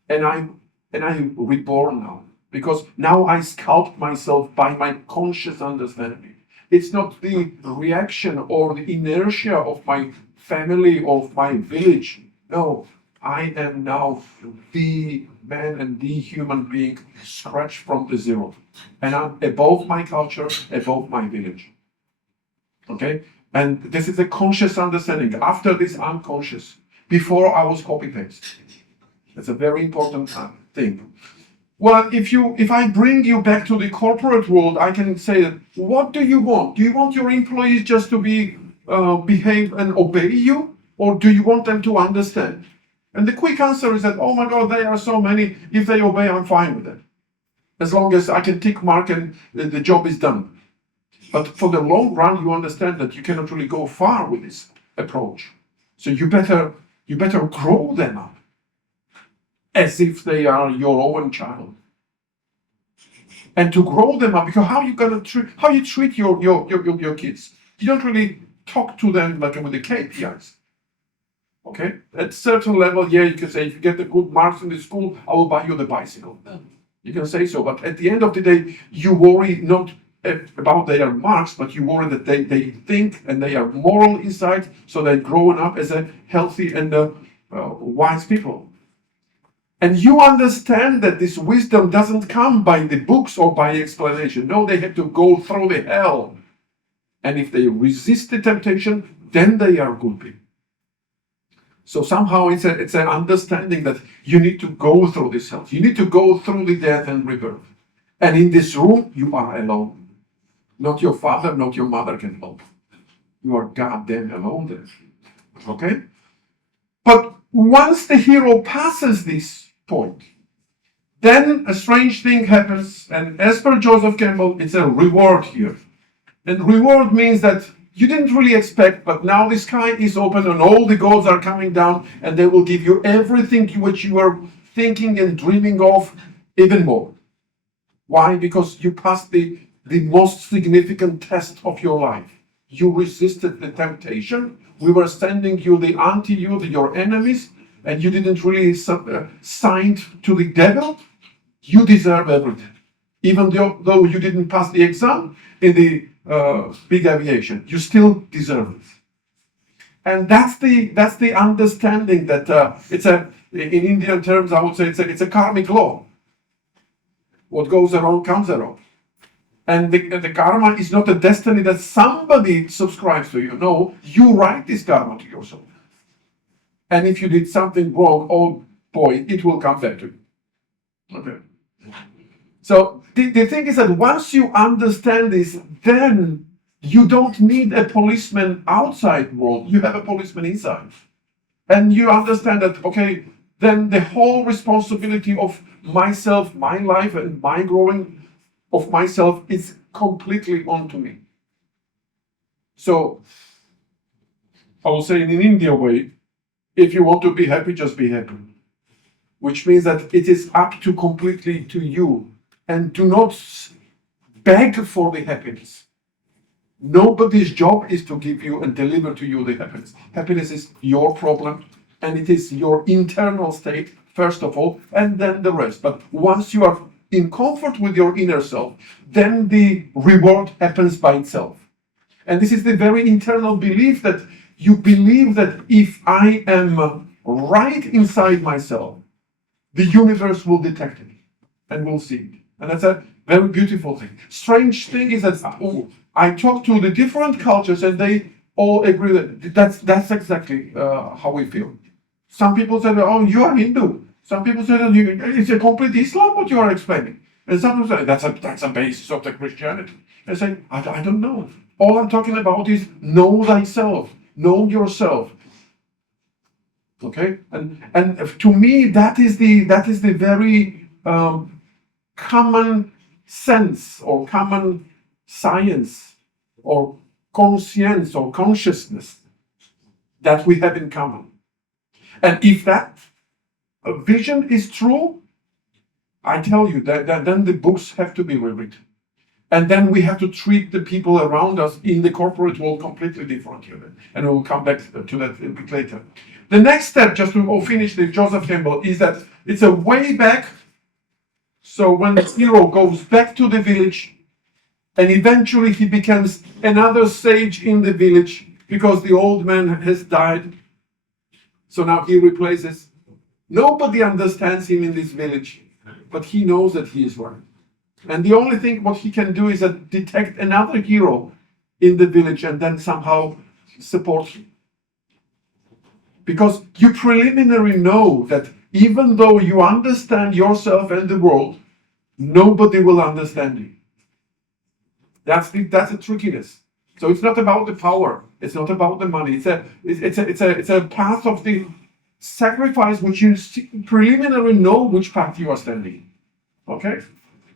and I'm reborn now. Because now I sculpt myself by my conscious understanding. It's not the reaction or the inertia of my family, of my village. No, I am now the man and the human being scratched from the zero. And I'm above my culture, above my village. Okay? And this is a conscious understanding. After this, I'm conscious. Before, I was copy-paste. That's a very important thing. Well, if I bring you back to the corporate world, I can say that, what do you want? Do you want your employees just to behave and obey you? Or do you want them to understand? And the quick answer is that, oh my God, there are so many. If they obey, I'm fine with that. As long as I can tick mark and the job is done. But for the long run, you understand that you cannot really go far with this approach. So you better grow them up as if they are your own child. And to grow them up, because how you treat your kids? You don't really talk to them like with the KPIs. Okay? At a certain level, yeah, you can say, if you get the good marks in the school, I will buy you the bicycle. You can say so, but at the end of the day, you worry not about their marks, but you worry that they think and they are moral inside, so they're growing up as a healthy and wise people. And you understand that this wisdom doesn't come by the books or by explanation. No, they have to go through the hell. And if they resist the temptation, then they are good people. So somehow it's an understanding that you need to go through this hell. You need to go through the death and rebirth. And in this room, you are alone. Not your father, not your mother can help. You are goddamn alone there. Okay? But once the hero passes this point, then a strange thing happens, and as per Joseph Campbell, it's a reward here. And reward means that you didn't really expect, but now the sky is open and all the gods are coming down, and they will give you everything which you were thinking and dreaming of, even more. Why? Because you passed the most significant test of your life. You resisted the temptation. We were sending you your enemies, and you didn't really sign to the devil. You deserve everything. Even though you didn't pass the exam in the big aviation. You still deserve it. And that's the understanding that in Indian terms, I would say it's a karmic law. What goes around comes around. And the karma is not a destiny that somebody subscribes to you. No, you write this karma to yourself. And if you did something wrong, oh boy, it will come back to you. Okay. So the thing is that once you understand this, then you don't need a policeman outside world. You have a policeman inside. And you understand that, okay, then the whole responsibility of myself, my life, and my growing of myself is completely onto me. So I will say in an Indian way, if you want to be happy, just be happy. Which means that it is up to completely to you. And do not beg for the happiness. Nobody's job is to give you and deliver to you the happiness. Happiness is your problem, and it is your internal state, first of all, and then the rest. But once you are in comfort with your inner self, then the reward happens by itself. And this is the very internal belief that you believe that if I am right inside myself, the universe will detect it and will see it. And that's a very beautiful thing. Strange thing is that I talk to the different cultures and they all agree that that's exactly how we feel. Some people say, oh, you are Hindu. Some people say that it's a complete Islam what you are explaining. And some people say that's a basis of the Christianity. I say, I don't know. All I'm talking about is know thyself, know yourself. Okay? And to me that is the very common sense or common science or conscience or consciousness that we have in common. And if that vision is true, I tell you that then the books have to be rewritten. And then we have to treat the people around us in the corporate world completely differently. And we'll come back to that a bit later. The next step, just to finish the Joseph Campbell, is that it's a way back. So when the hero goes back to the village, and eventually he becomes another sage in the village because the old man has died. So now he replaces. Nobody understands him in this village, but he knows that he is right. And the only thing what he can do is detect another hero in the village and then somehow support him. Because you preliminarily know that even though you understand yourself and the world, nobody will understand you. That's the trickiness. So it's not about the power. It's not about the money. It's a path of the sacrifice which you preliminarily know which path you are standing. Okay?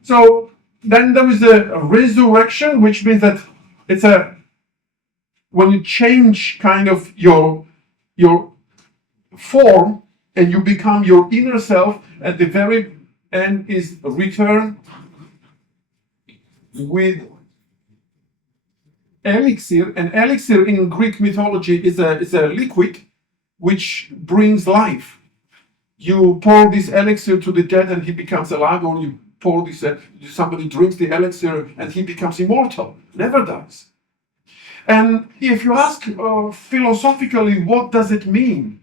So then there is a resurrection, which means that it's when you change kind of your form and you become your inner self, at the very end is a return with elixir. And elixir in Greek mythology is a liquid which brings life. You pour this elixir to the dead and he becomes alive, or you pour this, somebody drinks the elixir and he becomes immortal, never dies. And if you ask philosophically, what does it mean?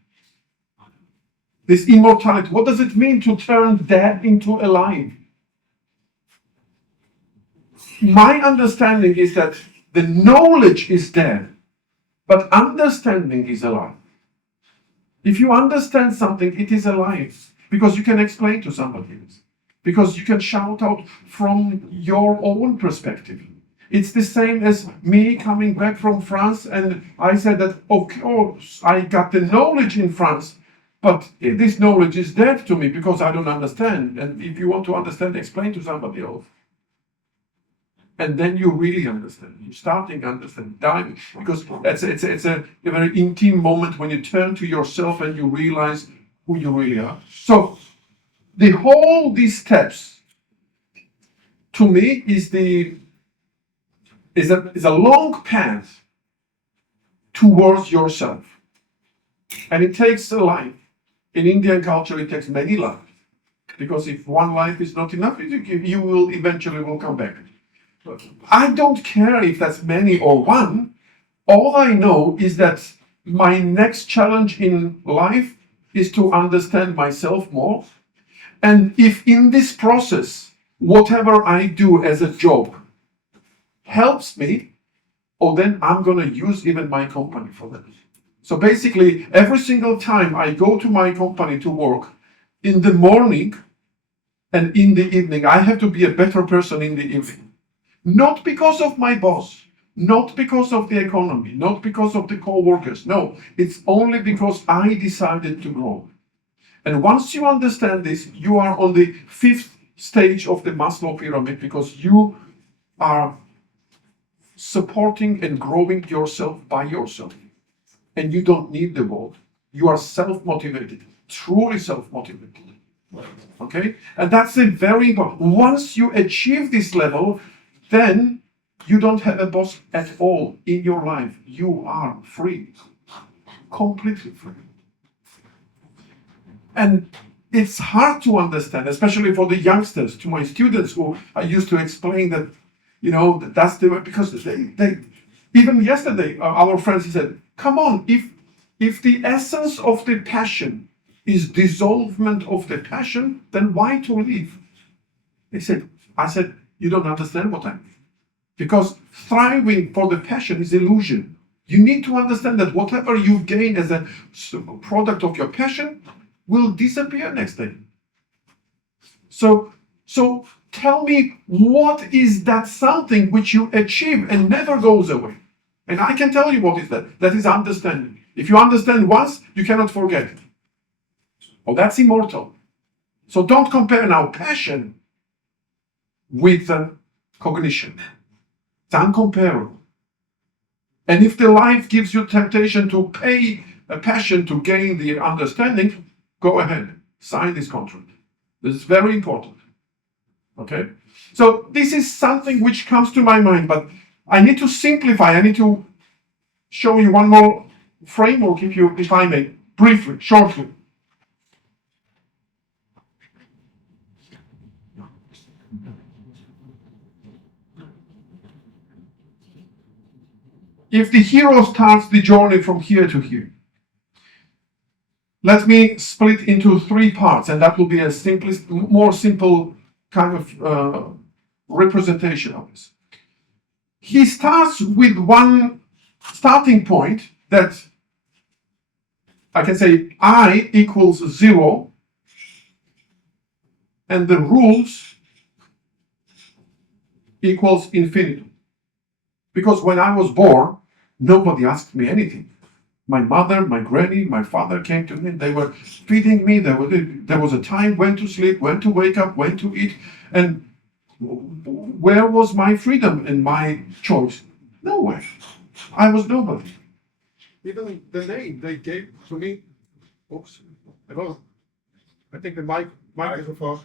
This immortality, what does it mean to turn dead into alive? My understanding is that the knowledge is dead, but understanding is alive. If you understand something, it is alive, because you can explain to somebody else, because you can shout out from your own perspective. It's the same as me coming back from France and I said that, okay, I got the knowledge in France, but this knowledge is dead to me because I don't understand. And if you want to understand, explain to somebody else. And then you really understand. You're starting to understand, because it's a very intimate moment when you turn to yourself and you realize who you really are. So these steps, to me, is a long path towards yourself. And it takes a life. In Indian culture, it takes many lives. Because if one life is not enough, you will eventually come back. I don't care if that's many or one. All I know is that my next challenge in life is to understand myself more. And if in this process, whatever I do as a job helps me, then I'm going to use even my company for that. So basically, every single time I go to my company to work, in the morning and in the evening, I have to be a better person in the evening. Not because of my boss, not because of the economy, not because of the co-workers. No, it's only because I decided to grow. And once you understand this, you are on the 5th stage of the Maslow pyramid, because you are supporting and growing yourself by yourself. And you don't need the world. You are self-motivated, truly self-motivated. Okay? And that's a very important. Once you achieve this level, then you don't have a boss at all in your life. You are free, completely free. And it's hard to understand, especially for the youngsters, to my students who I used to explain that, that's the way, because they even yesterday, our friends, he said, come on, if the essence of the passion is dissolvement of the passion, then why to live? I said, you don't understand what I mean. Because thriving for the passion is illusion. You need to understand that whatever you gain as a product of your passion will disappear next day. So tell me, what is that something which you achieve and never goes away? And I can tell you what is that. That is understanding. If you understand once, you cannot forget. That's immortal. So don't compare now passion with cognition. It's uncomparable. And if the life gives you temptation to pay a passion to gain the understanding, go ahead, sign this contract. This is very important. Okay? So this is something which comes to my mind, but I need to simplify. I need to show you one more framework, if I may, briefly, shortly. If the hero starts the journey from here to here, let me split into 3 parts, and that will be a more simple kind of representation of this. He starts with one starting point that I can say I equals 0, and the rules equals infinity. Because when I was born, nobody asked me anything. My mother, my granny, my father came to me. They were feeding me. There was a time when to sleep, when to wake up, when to eat. And where was my freedom and my choice? Nowhere. I was nobody. Even the name they gave to me. Oops. Hello. I think the microphone.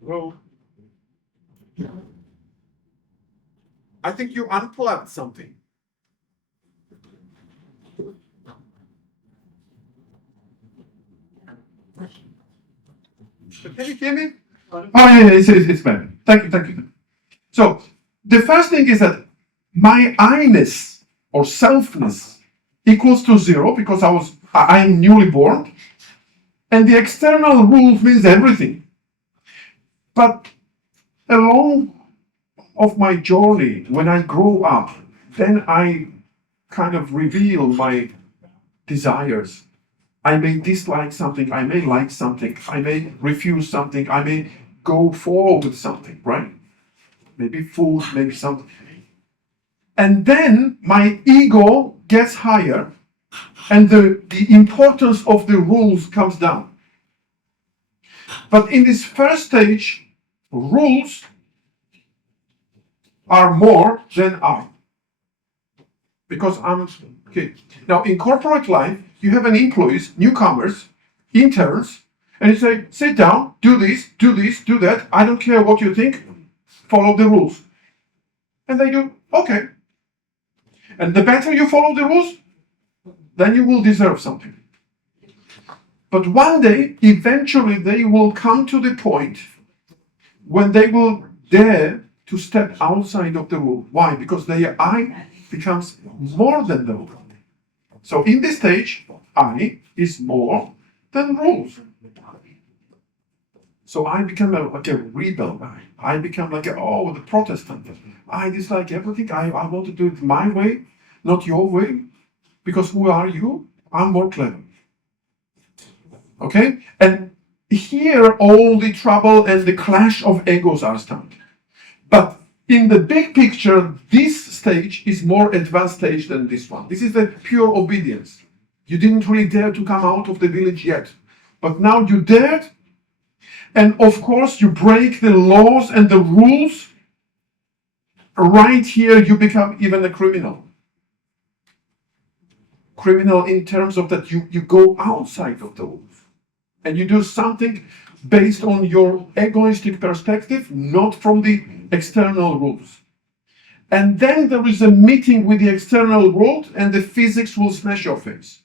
Hello. I think you unplugged something. Can you hear me? Oh, yeah, it's better. Thank you. So, the first thing is that my I-ness or selfness equals to 0 because I'm newly born, and the external rules means everything. But along of my journey, when I grow up, then I kind of reveal my desires. I may dislike something, I may like something, I may refuse something, I may go forward with something, right? Maybe food, maybe something. And then my ego gets higher, and the importance of the rules comes down. But in this first stage, rules are more than I. Because I'm okay. Now in corporate life, you have an employees, newcomers, interns, and you say, sit down, do this, do that. I don't care what you think, follow the rules. And they do, okay. And the better you follow the rules, then you will deserve something. But one day, eventually, they will come to the point when they will dare to step outside of the rule. Why? Because their I becomes more than the rule. So in this stage, I is more than rules. So I become like a rebel. I become like the Protestant. I dislike everything. I want to do it my way, not your way. Because who are you? I'm more clever. Okay? And here all the trouble and the clash of egos are starting. But in the big picture, this stage is more advanced stage than this one. This is the pure obedience. You didn't really dare to come out of the village yet. But now you dared. And of course, you break the laws and the rules. Right here, you become even a criminal. Criminal in terms of that you go outside of the rules. And you do something based on your egoistic perspective, not from the external rules. And then there is a meeting with the external world, and the physics will smash your face.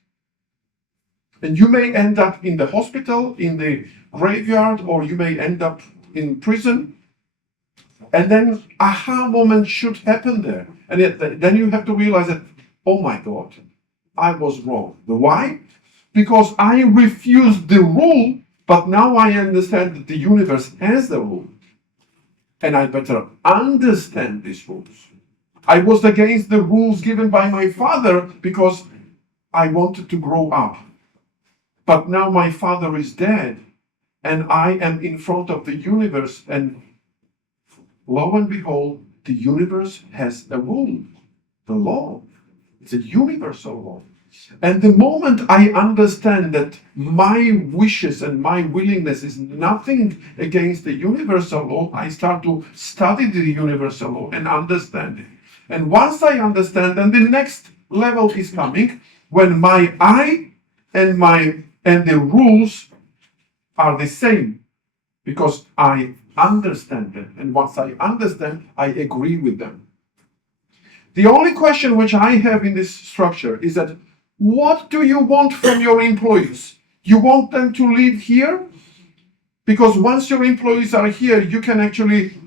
And you may end up in the hospital, in the graveyard, or you may end up in prison. And then aha moment should happen there. And then you have to realize that, oh my God, I was wrong. Why? Because I refused the rule, but now I understand that the universe has the rule. And I better understand these rules. I was against the rules given by my father because I wanted to grow up. But now my father is dead, and I am in front of the universe, and lo and behold, the universe has a rule, the law. It's a universal law. And the moment I understand that my wishes and my willingness is nothing against the universal law, I start to study the universal law and understand it. And once I understand, then the next level is coming when my I and the rules are the same, because I understand them. And once I understand, I agree with them. The only question which I have in this structure is that, what do you want from your employees? You want them to live here? Because once your employees are here, you can actually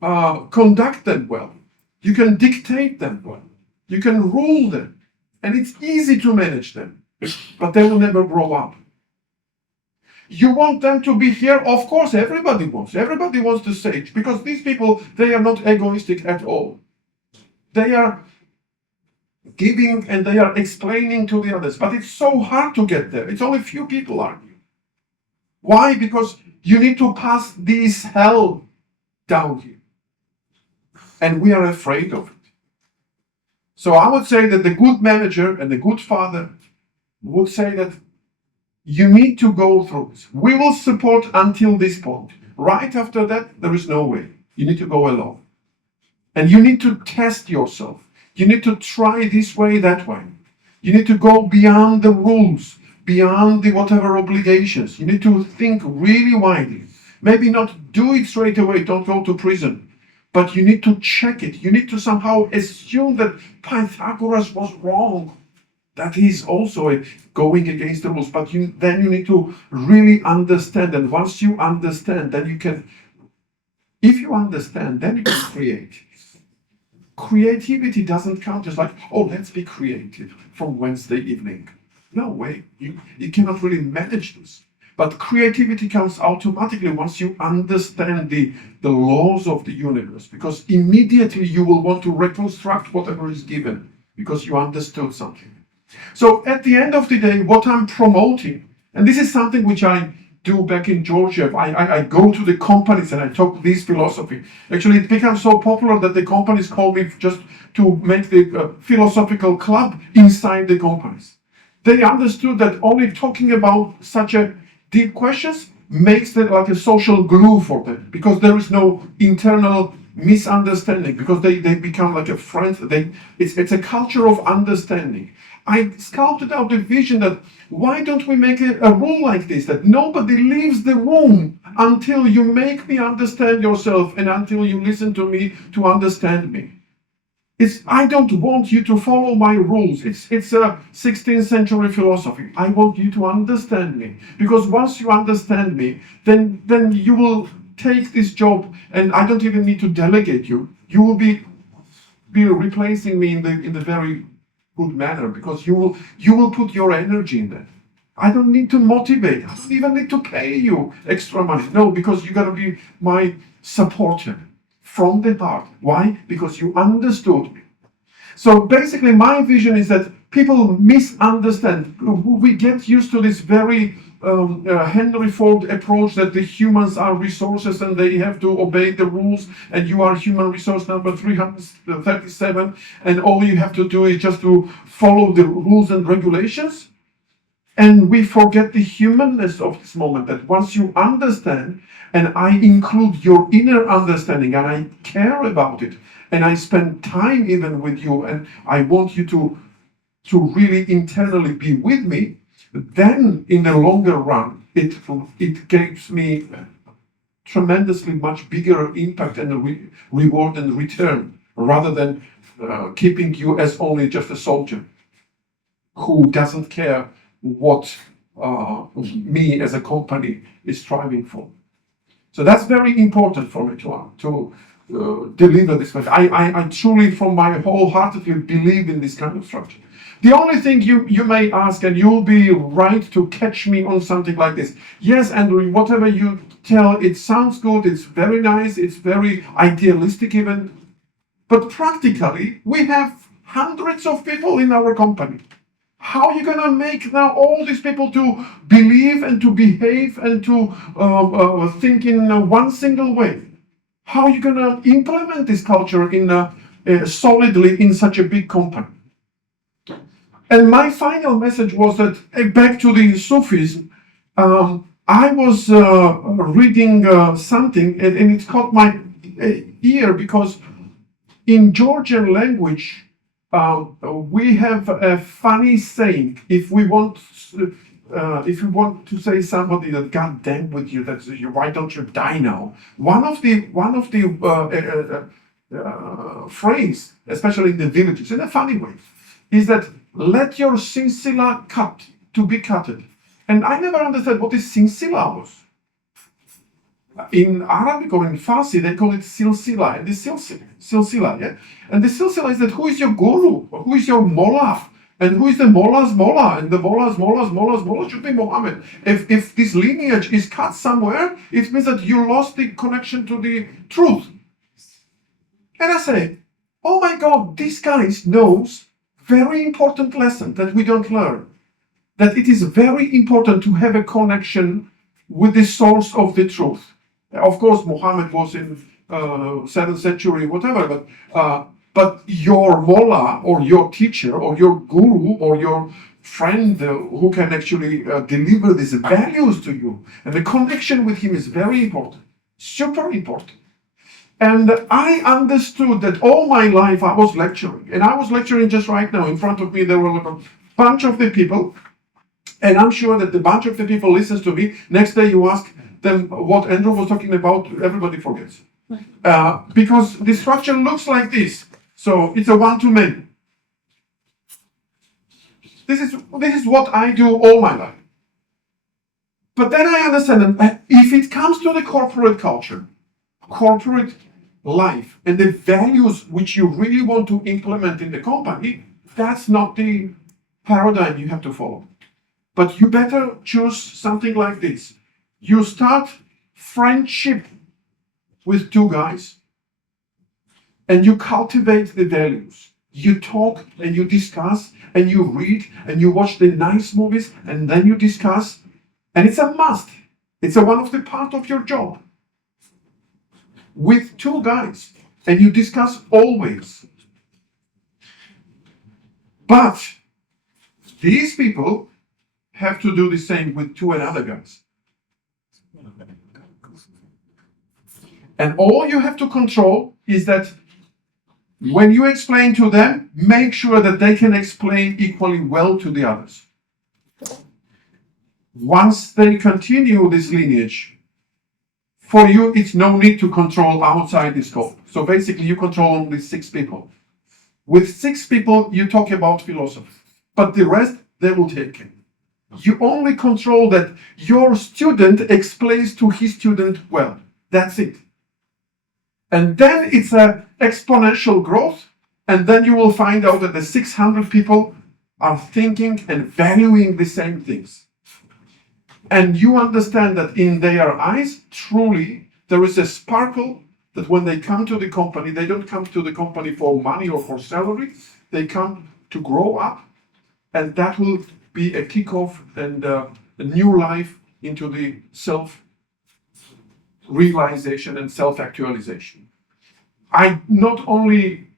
conduct them well. You can dictate them well. You can rule them. And it's easy to manage them. But they will never grow up. You want them to be here? Of course, everybody wants. Everybody wants the sage. Because these people, they are not egoistic at all. They are giving and they are explaining to the others. But it's so hard to get there. It's only few people are here. Why? Because you need to pass this hell down here. And we are afraid of it. So I would say that the good manager and the good father would say that you need to go through this. We will support until this point. Right after that, there is no way. You need to go alone. And you need to test yourself. You need to try this way, that way. You need to go beyond the rules, beyond the whatever obligations. You need to think really widely. Maybe not do it straight away, don't go to prison. But you need to check it. You need to somehow assume that Pythagoras was wrong. That is also going against the rules. But then you need to really understand. And once you understand, then you can, if you understand, then you can create. Creativity doesn't come just like, oh, let's be creative from Wednesday evening. No way. You cannot really manage this. But creativity comes automatically once you understand the laws of the universe, because immediately you will want to reconstruct whatever is given because you understood something. So at the end of the day, what I'm promoting, and this is something which I do back in Georgia, I go to the companies and I talk this philosophy. Actually, it becomes so popular that the companies call me just to make the philosophical club inside the companies. They understood that only talking about such a deep questions makes it like a social glue for them, because there is no internal misunderstanding, because they become like a friend. It's a culture of understanding. I scouted out a vision that why don't we make a rule like this, that nobody leaves the room until you make me understand yourself and until you listen to me to understand me. I don't want you to follow my rules. It's a 16th century philosophy. I want you to understand me. Because once you understand me, then you will take this job and I don't even need to delegate you. You will be replacing me in the very good manner because you will put your energy in that. I don't need to motivate. I don't even need to pay you extra money. No, because you're gonna be my supporter from the heart. Why? Because you understood me. So basically, my vision is that people misunderstand. We get used to this very Henry Ford approach that the humans are resources and they have to obey the rules, and you are human resource number 337, and all you have to do is just to follow the rules and regulations. And we forget the humanness of this moment, that once you understand, and I include your inner understanding, and I care about it, and I spend time even with you, and I want you to really internally be with me, then in the longer run, it gives me tremendously much bigger impact and reward and return, rather than keeping you as only just a soldier who doesn't care what me as a company is striving for. So that's very important for me to deliver this message. I truly, from my wholeheartedly, believe in this kind of structure. The only thing you may ask, and you'll be right to catch me on something like this. Yes, Andrew, whatever you tell, it sounds good, it's very nice, it's very idealistic even. But practically, we have hundreds of people in our company. How are you going to make now all these people to believe and to behave and to think in one single way? How are you going to implement this culture solidly in such a big company? And my final message was that, back to the Sufism, I was reading something and it caught my ear, because in Georgian language, we have a funny saying. If we want to say somebody that God damn with you, that's why don't you die now? One of the phrase, especially in the villages, in a funny way, is that let your sinsila be cutted. And I never understood what this sinsila was. In Arabic or in Farsi, they call it silsila, and the silsila, yeah? And the silsila is that who is your guru, who is your mullah, and who is the mullah's mullah, and the mullah's mullah should be Muhammad. If this lineage is cut somewhere, it means that you lost the connection to the truth. And I say, oh my God, this guy knows very important lesson that we don't learn. That it is very important to have a connection with the source of the truth. Of course, Muhammad was in 7th century, whatever, but your mullah or your teacher or your guru or your friend who can actually deliver these values to you, and the connection with him is very important, super important. And I understood that all my life I was lecturing, and I was lecturing just right now. In front of me there were a bunch of the people, and I'm sure that the bunch of the people listens to me. Next day you ask them what Andrew was talking about, everybody forgets. Because the structure looks like this. So it's a one-to-many. This is what I do all my life. But then I understand that if it comes to the corporate culture, corporate life, and the values which you really want to implement in the company, that's not the paradigm you have to follow. But you better choose something like this. You start friendship with two guys, and you cultivate the values. You talk and you discuss and you read and you watch the nice movies, and then you discuss, and it's a must. It's one of the part of your job. With two guys, and you discuss always. But these people have to do the same with two other guys. And all you have to control is that when you explain to them, make sure that they can explain equally well to the others. Once they continue this lineage, for you, it's no need to control outside the scope. So basically, you control only 6 people. With 6 people, you talk about philosophy, but the rest, they will take it. You only control that your student explains to his student well. That's it. And then it's an exponential growth. And then you will find out that the 600 people are thinking and valuing the same things. And you understand that in their eyes, truly, there is a sparkle that when they come to the company, they don't come to the company for money or for salary. They come to grow up, and that will be a kickoff and a new life into the self-realization and self-actualization. I not only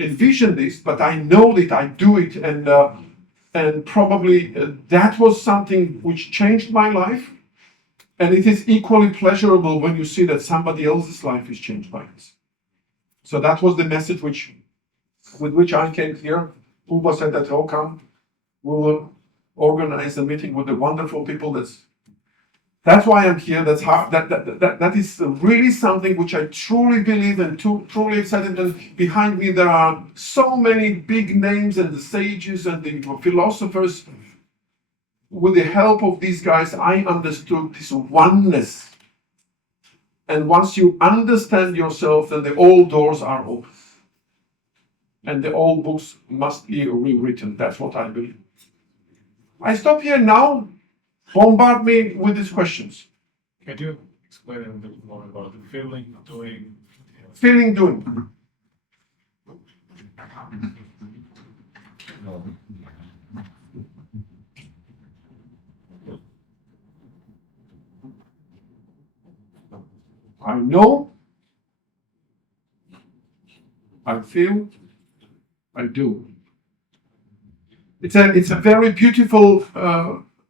envision this, but I know that I do it, and probably that was something which changed my life. And it is equally pleasurable when you see that somebody else's life is changed by this. So that was the message with which I came here. Uba said that, oh, come, we will organize a meeting with the wonderful people. That's why I'm here. That is really something which I truly believe and truly excited. And behind me there are so many big names and the sages and the philosophers. With the help of these guys, I understood this oneness. And once you understand yourself, then the old doors are open. And the old books must be rewritten. That's what I believe. I stop here now. Bombard me with these questions. Can you explain a little bit more about the feeling, doing? Feeling, doing. I know, I feel, I do. It's a very beautiful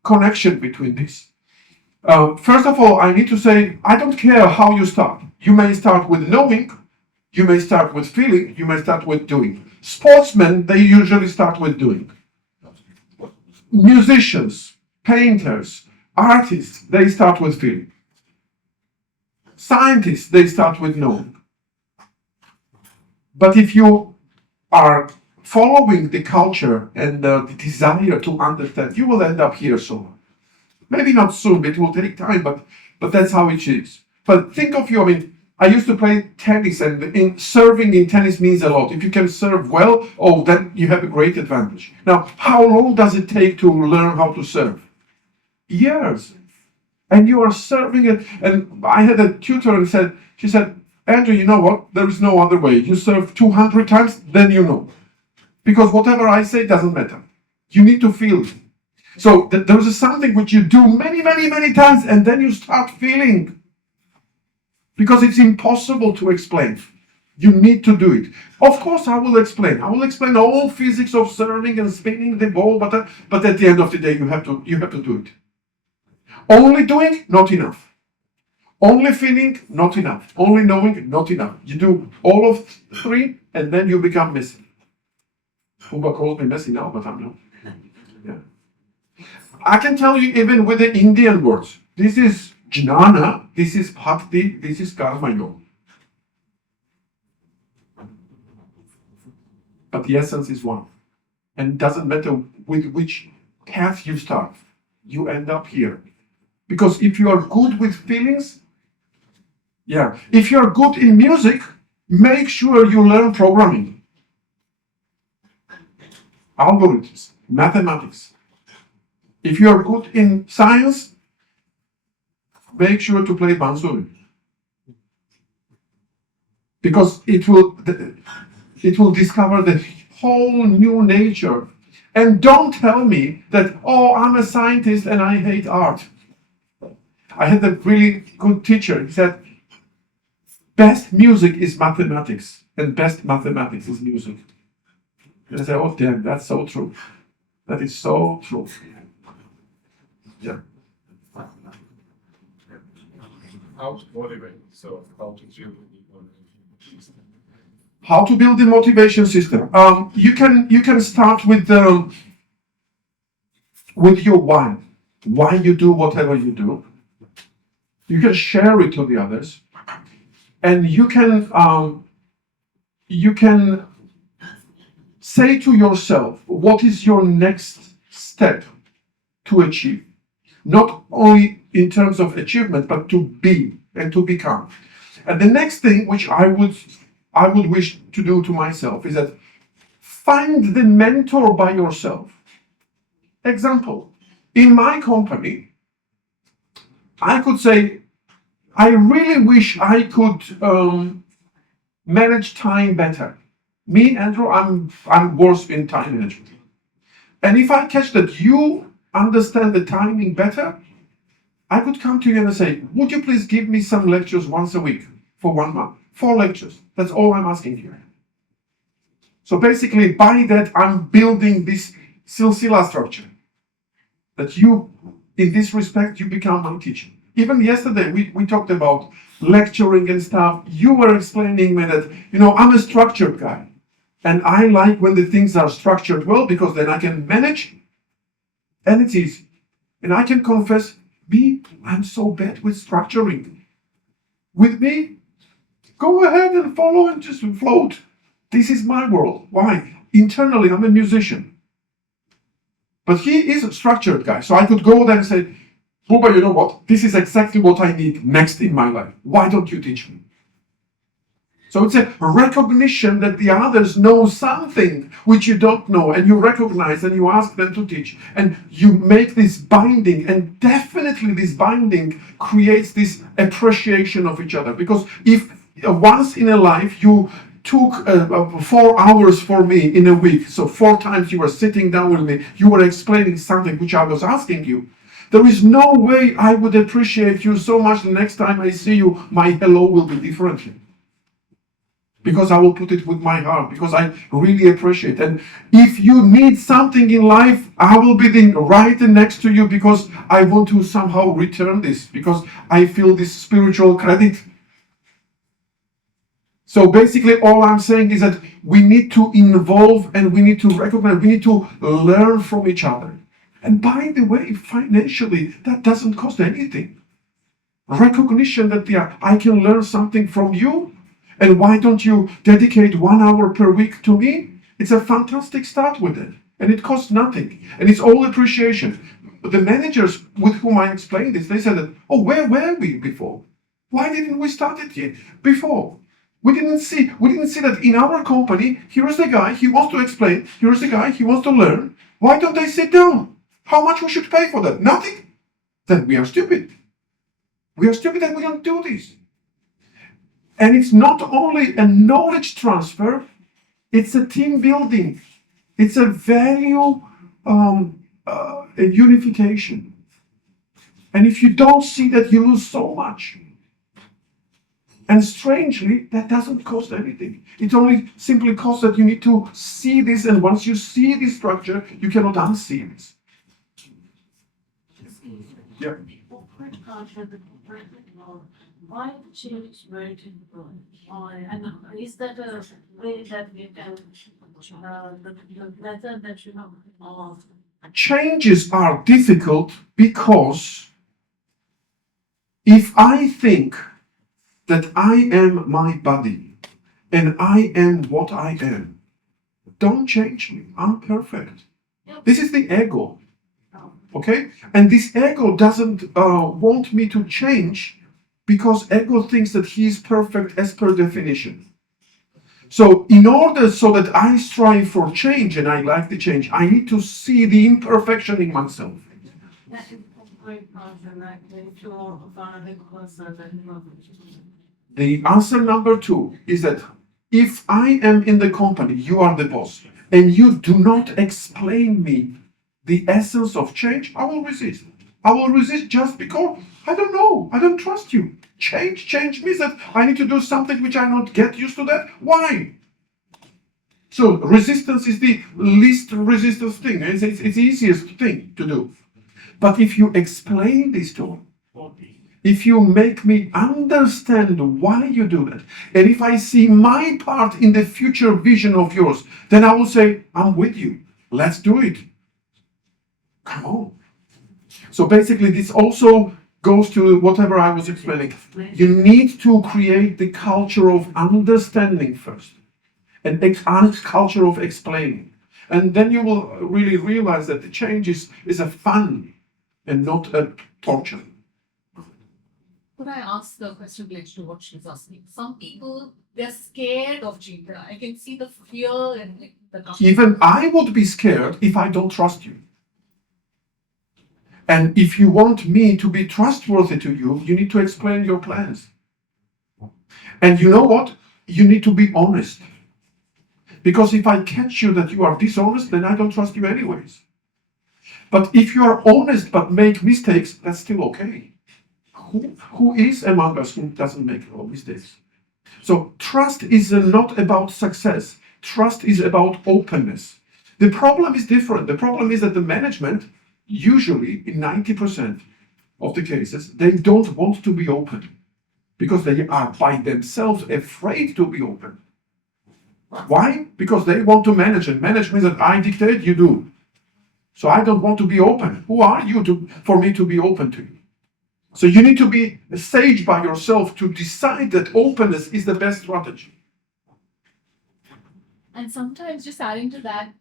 connection between these. First of all, I need to say, I don't care how you start. You may start with knowing, you may start with feeling, you may start with doing. Sportsmen, they usually start with doing. Musicians, painters, artists, they start with feeling. Scientists, they start with knowing. But if you are following the culture and the desire to understand, you will end up here soon. Maybe not soon, but it will take time, but that's how it is. But think of you, I mean, I used to play tennis, and serving in tennis means a lot. If you can serve well, then you have a great advantage. Now, how long does it take to learn how to serve? Years. And you are serving it. And I had a tutor and she said, Andrew, you know what? There is no other way. You serve 200 times, then you know. Because whatever I say doesn't matter. You need to feel it. So there is something which you do many, many, many times, and then you start feeling. Because it's impossible to explain. You need to do it. Of course, I will explain. I will explain all physics of serving and spinning the ball, but at the end of the day, you have to do it. Only doing, not enough. Only feeling, not enough. Only knowing, not enough. You do all of three, and then you become messy. Uba calls me messy now, but I'm not. Yeah. I can tell you even with the Indian words. This is jnana, this is bhakti, this is karma yoga. But the essence is one. And it doesn't matter with which path you start. You end up here. Because if you are good with feelings, if you are good in music, make sure you learn programming. Algorithms, mathematics. If you are good in science, make sure to play bansuri. Because it will discover the whole new nature. And don't tell me that, I'm a scientist and I hate art. I had a really good teacher. He said, best music is mathematics, and best mathematics is music. And I said, oh damn, that's so true. That is so true. Yeah. How to motivate? So how to build the motivation system? How to build the motivation system? You can start with your why. Why you do whatever you do. You can share it to the others, and you can say to yourself, what is your next step to achieve? Not only in terms of achievement, but to be and to become. And the next thing which I would wish to do to myself is that find the mentor by yourself. Example, in my company, I could say, I really wish I could manage time better. Me, Andrew, I'm worse in time management. And if I catch that you understand the timing better, I could come to you and say, would you please give me some lectures once a week for 1 month? 4 lectures. That's all I'm asking you. So basically, by that, I'm building this silsila structure. That you, in this respect, you become my teacher. Even yesterday, we talked about lecturing and stuff. You were explaining me that, I'm a structured guy. And I like when the things are structured well, because then I can manage, and it's easy. And I can confess, I'm so bad with structuring. With me, go ahead and follow and just float. This is my world. Why? Internally, I'm a musician. But he is a structured guy. So I could go there and say, Buba, you know what? This is exactly what I need next in my life. Why don't you teach me? So it's a recognition that the others know something which you don't know, and you recognize and you ask them to teach. And you make this binding, and definitely this binding creates this appreciation of each other. Because if once in a life you took 4 hours for me in a week, so 4 times you were sitting down with me, you were explaining something which I was asking you, there is no way I would appreciate you so much the next time I see you, my hello will be differently. Because I will put it with my heart, because I really appreciate it. And if you need something in life, I will be right next to you, because I want to somehow return this, because I feel this spiritual credit. So basically all I'm saying is that we need to involve, and we need to recognize, we need to learn from each other. And by the way, financially, that doesn't cost anything. Recognition that I can learn something from you. And why don't you dedicate 1 hour per week to me? It's a fantastic start with it. And it costs nothing. And it's all appreciation. The managers with whom I explained this, they said that, oh, where were we before? Why didn't we start it yet before? We didn't see that in our company, here is the guy, he wants to explain, here is the guy, he wants to learn. Why don't they sit down? How much we should pay for that? Nothing? Then we are stupid. We are stupid and we don't do this. And it's not only a knowledge transfer, it's a team building. It's a value a unification. And if you don't see that, you lose so much. And strangely, that doesn't cost anything. It only simply costs that you need to see this, and once you see this structure, you cannot unsee this. Yeah. Why change very difficult? And is that a way that we can, the method that you have? Changes are difficult because if I think that I am my body and I am what I am, don't change me. I'm perfect. This is the ego. Okay? And this ego doesn't want me to change, because ego thinks that he is perfect as per definition. So in order so that I strive for change and I like the change, I need to see the imperfection in myself. That is a great question. If you are the answer number 2 is that if I am in the company, you are the boss, and you do not explain me the essence of change, I will resist. I will resist just because I don't know. I don't trust you. Change means that I need to do something which I not get used to that. Why? So resistance is the least resistance thing. It's the easiest thing to do. But if you explain this to me, if you make me understand why you do that, and if I see my part in the future vision of yours, then I will say, I'm with you. Let's do it. Come on. So basically, this also goes to whatever I was explaining. You need to create the culture of understanding first, and culture of explaining. And then you will really realize that the change is a fun and not a torture. Could I ask the question related to what she's asking? Some people, they're scared of change. I can see the fear in the company. Even I would be scared if I don't trust you. And if you want me to be trustworthy to you, you need to explain your plans. And you know what? You need to be honest. Because if I catch you that you are dishonest, then I don't trust you anyways. But if you are honest but make mistakes, that's still okay. Who is among us who doesn't make mistakes? So trust is not about success. Trust is about openness. The problem is different. The problem is that the management, usually in 90% of the cases, they don't want to be open because they are by themselves afraid to be open. Why? Because they want to manage, and manage means that I dictate, you do. So I don't want to be open. Who are you for me to be open to you? So you need to be a sage by yourself to decide that openness is the best strategy. And sometimes, just adding to that,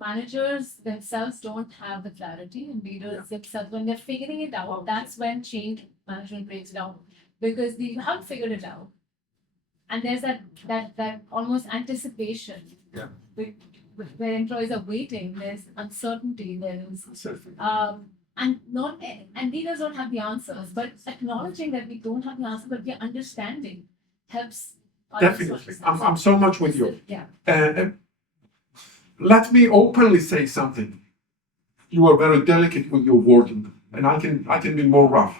managers themselves don't have the clarity, and leaders themselves, when they're figuring it out, that's when change management breaks down, because they haven't figured it out. And there's that almost anticipation, where employees are waiting. There's uncertainty. There's and leaders don't have the answers. But acknowledging that we don't have the answer, but we're understanding, helps. Definitely, I'm so much with you. Yeah. Let me openly say something. You are very delicate with your wording, and I can be more rough.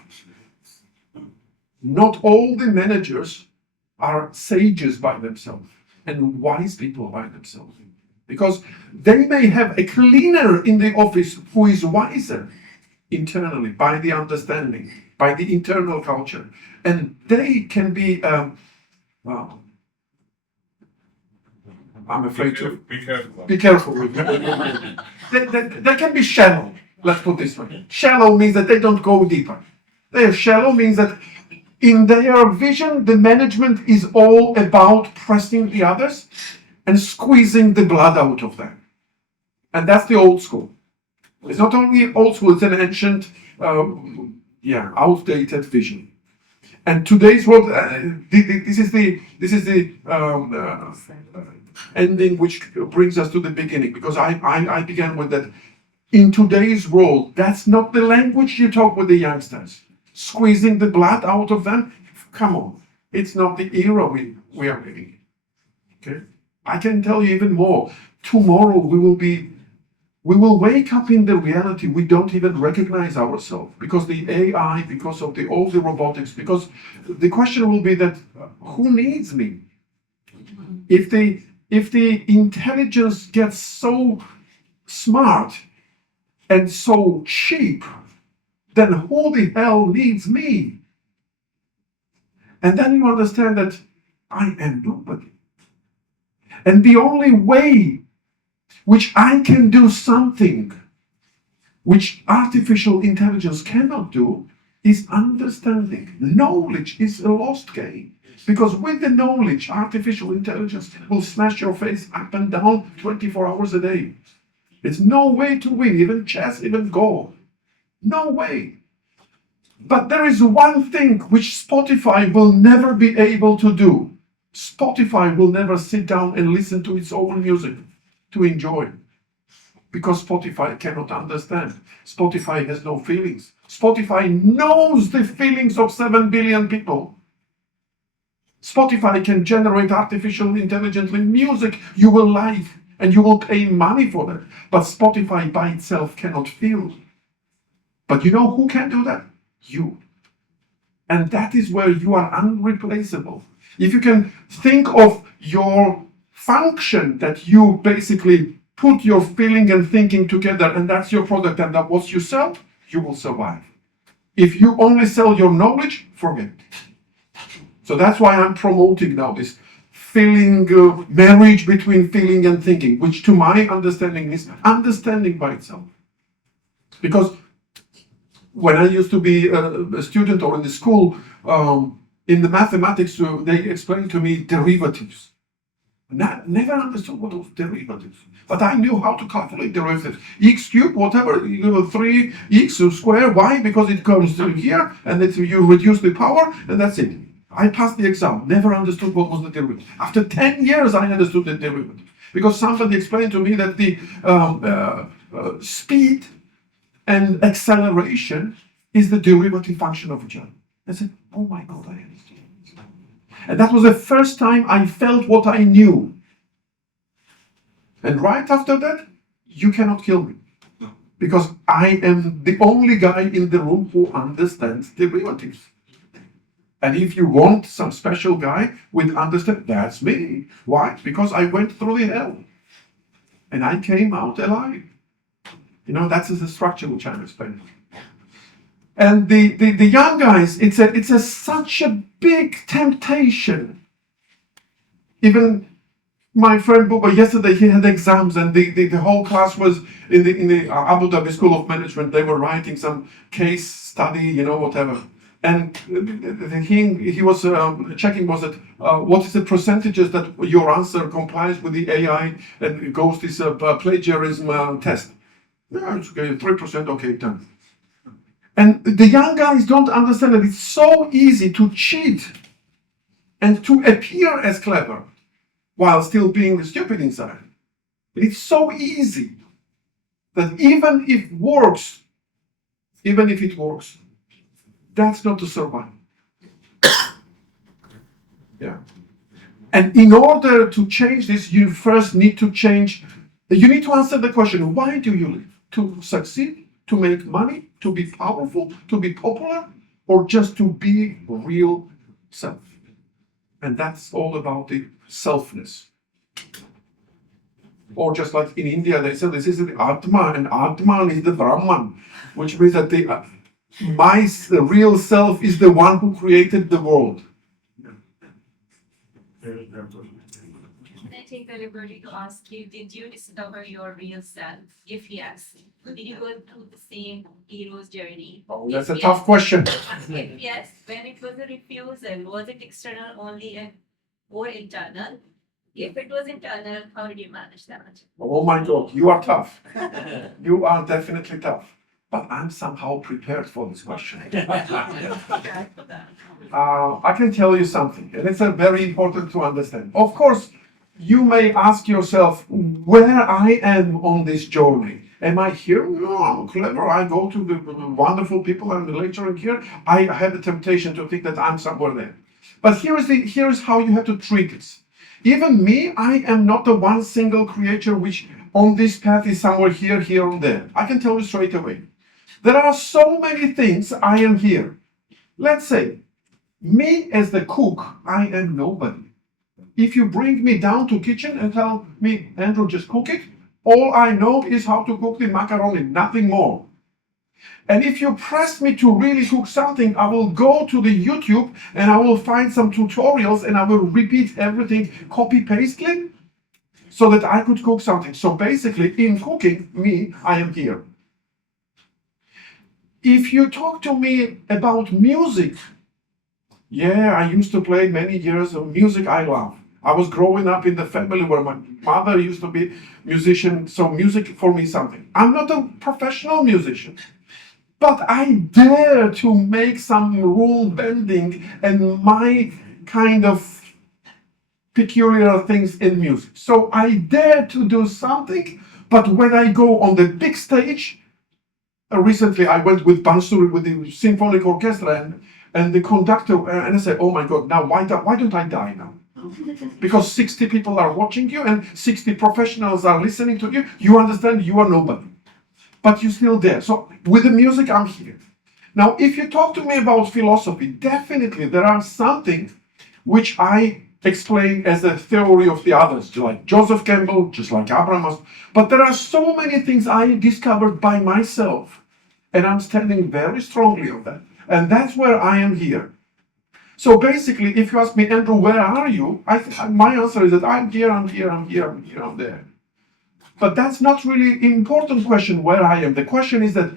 Not all the managers are sages by themselves and wise people by themselves, because they may have a cleaner in the office who is wiser internally by the understanding, by the internal culture, and they can be well, I'm afraid to be careful with them. They can be shallow. Let's put this way. Shallow means that they don't go deeper. They are shallow means that in their vision, the management is all about pressing the others and squeezing the blood out of them. And that's the old school. It's not only old school, it's an ancient, outdated vision. And today's world, this is the ending which brings us to the beginning, because I began with that. In today's world, that's not the language you talk with the youngsters. Squeezing the blood out of them, come on, it's not the era we are living in. Okay, I can tell you even more. Tomorrow we will wake up in the reality we don't even recognize ourselves, because the AI, because of all the robotics, because the question will be that who needs me? If the intelligence gets so smart and so cheap, then who the hell needs me? And then you understand that I am nobody. And the only way which I can do something which artificial intelligence cannot do is understanding. Knowledge is a lost game. Because with the knowledge, artificial intelligence will smash your face up and down 24 hours a day. There's no way to win, even chess, even Go. No way. But there is one thing which Spotify will never be able to do. Spotify will never sit down and listen to its own music to enjoy. Because Spotify cannot understand. Spotify has no feelings. Spotify knows the feelings of 7 billion people. Spotify can generate artificial intelligently music you will like, and you will pay money for that. But Spotify by itself cannot feel. But you know who can do that? You. And that is where you are unreplaceable. If you can think of your function that you basically put your feeling and thinking together, and that's your product, and that what you sell, you will survive. If you only sell your knowledge, forget it. So that's why I'm promoting now this feeling, marriage between feeling and thinking, which to my understanding is understanding by itself. Because when I used to be a student or in the school, in the mathematics, they explained to me derivatives. Never understood what was derivatives. But I knew how to calculate derivatives. X cubed, whatever, 3x squared. Why? Because it comes through here, and you reduce the power, and that's it. I passed the exam. Never understood what was the derivative. After 10 years, I understood the derivative. Because somebody explained to me that the speed and acceleration is the derivative function of each other. I said, oh my God, I understand. And that was the first time I felt what I knew. And right after that, you cannot kill me. Because I am the only guy in the room who understands derivatives. And if you want some special guy with understand, that's me. Why? Because I went through the hell. And I came out alive. You know, that's the structure which I'm explaining. And the young guys, it's such a big temptation. Even my friend Buba, yesterday he had exams, and the whole class was in the Abu Dhabi School of Management. They were writing some case study, you know, whatever. And he was checking was that what is the percentages that your answer complies with the AI and goes this plagiarism test. Yeah, it's okay, 3%, okay, done. And the young guys don't understand that it's so easy to cheat and to appear as clever while still being stupid inside. It's so easy that even if it works, that's not to survive. Yeah. And in order to change this, you first need to answer the question, why do you live? To succeed, to make money, to be powerful, to be popular, or just to be real self? And that's all about the selfness. Or just like in India, they say this is the Atma, and Atman is the Brahman, which means that the real self is the one who created the world. Can I take the liberty to ask you, did you discover your real self? If yes, did you go through the same hero's journey? Oh, that's a If tough question. If yes, when it was a refusal, was it external only or internal? If it was internal, how did you manage that? Oh my God, you are tough. You are definitely tough. But I'm somehow prepared for this question. I can tell you something, and it's very important to understand. Of course, you may ask yourself where I am on this journey. Am I here? No, I'm clever. I go to the wonderful people I'm lecturing here. I have the temptation to think that I'm somewhere there. But here is how you have to treat it. Even me, I am not the one single creature which on this path is somewhere here, here, and there. I can tell you straight away. There are so many things I am here. Let's say, me as the cook, I am nobody. If you bring me down to kitchen and tell me, Andrew, just cook it, all I know is how to cook the macaroni, nothing more. And if you press me to really cook something, I will go to the YouTube and I will find some tutorials and I will repeat everything copy-pastely so that I could cook something. So basically, in cooking, I am here. If you talk to me about music, yeah, I used to play many years of music I love. I was growing up in the family where my mother used to be a musician, so music for me is something. I'm not a professional musician, but I dare to make some rule bending and my kind of peculiar things in music. So I dare to do something, but when I go on the big stage, recently I went with Bansuri, with the symphonic orchestra, and the conductor, and I said, oh my God, now why don't I die now? Because 60 people are watching you and 60 professionals are listening to you. You understand you are nobody, but you're still there. So with the music, I'm here. Now, if you talk to me about philosophy, definitely there are something which I explain as a theory of the others, just like Joseph Campbell, just like Abraham. But there are so many things I discovered by myself, and I'm standing very strongly on that. And that's where I am here. So basically, if you ask me, Andrew, where are you? My answer is that I'm here, I'm there. But that's not really an important question where I am. The question is that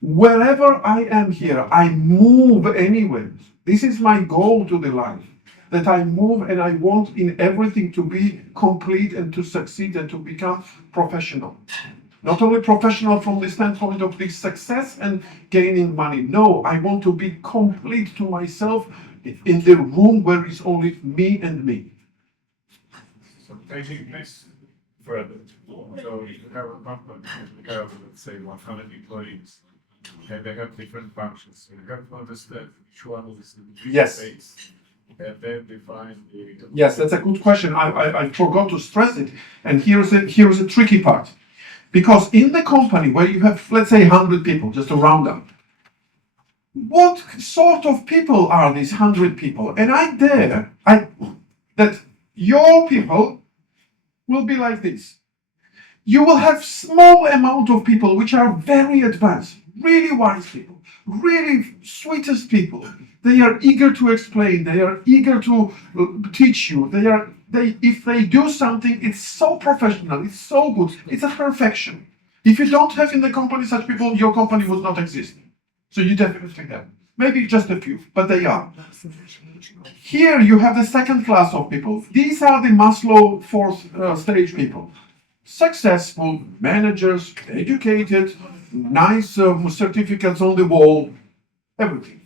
wherever I am here, I move anyway. This is my goal to the life. that I move and I want in everything to be complete and to succeed and to become professional. Not only professional from the standpoint of the success and gaining money. No, I want to be complete to myself in the room where it's only me and me. So taking this further, so you have a company, you have, let's say, 100 employees, and they have different functions. So you have to understand which one is the Yes. base, and then define the. Yes, that's a good question. I forgot to stress it. And here's a tricky part. Because in the company where you have, let's say, 100 people, just to round up, what sort of people are these 100 people? And that your people will be like this. You will have small amount of people which are very advanced, really wise people, really sweetest people. They are eager to explain. They are eager to teach you. If they do something, it's so professional. It's so good. It's a perfection. If you don't have in the company such people, your company would not exist. So you definitely have. Maybe just a few, but they are. Here you have the second class of people. These are the Maslow fourth stage people. Successful managers, educated, nice certificates on the wall, everything.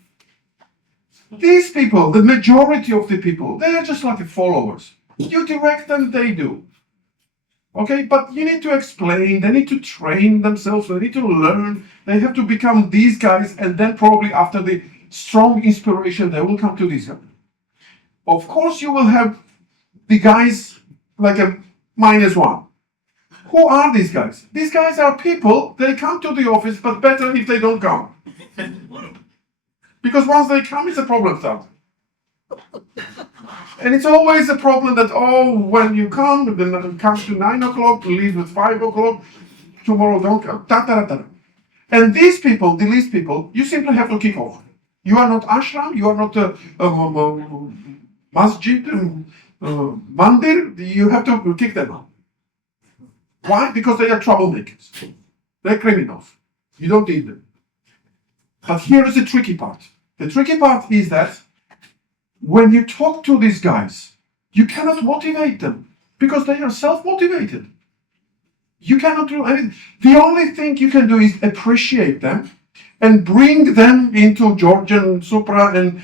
These people, the majority of the people, they are just like followers. You direct them, they do. Okay, but you need to explain, they need to train themselves, they need to learn, they have to become these guys, and then probably after the strong inspiration, they will come to this guy. Of course, you will have the guys like a -1. Who are these guys? These guys are people, they come to the office, but better if they don't come. Because once they come, it's a problem starts. And it's always a problem that, when you come, then come to 9 o'clock, leave at 5 o'clock, tomorrow don't come, And these people, the least people, you simply have to kick off. You are not ashram, you are not masjid, mandir, you have to kick them out. Why? Because they are troublemakers. They're criminals. You don't need them. But here is the tricky part. The tricky part is that when you talk to these guys, you cannot motivate them because they are self-motivated. You cannot do anything. The only thing you can do is appreciate them and bring them into Georgian Supra and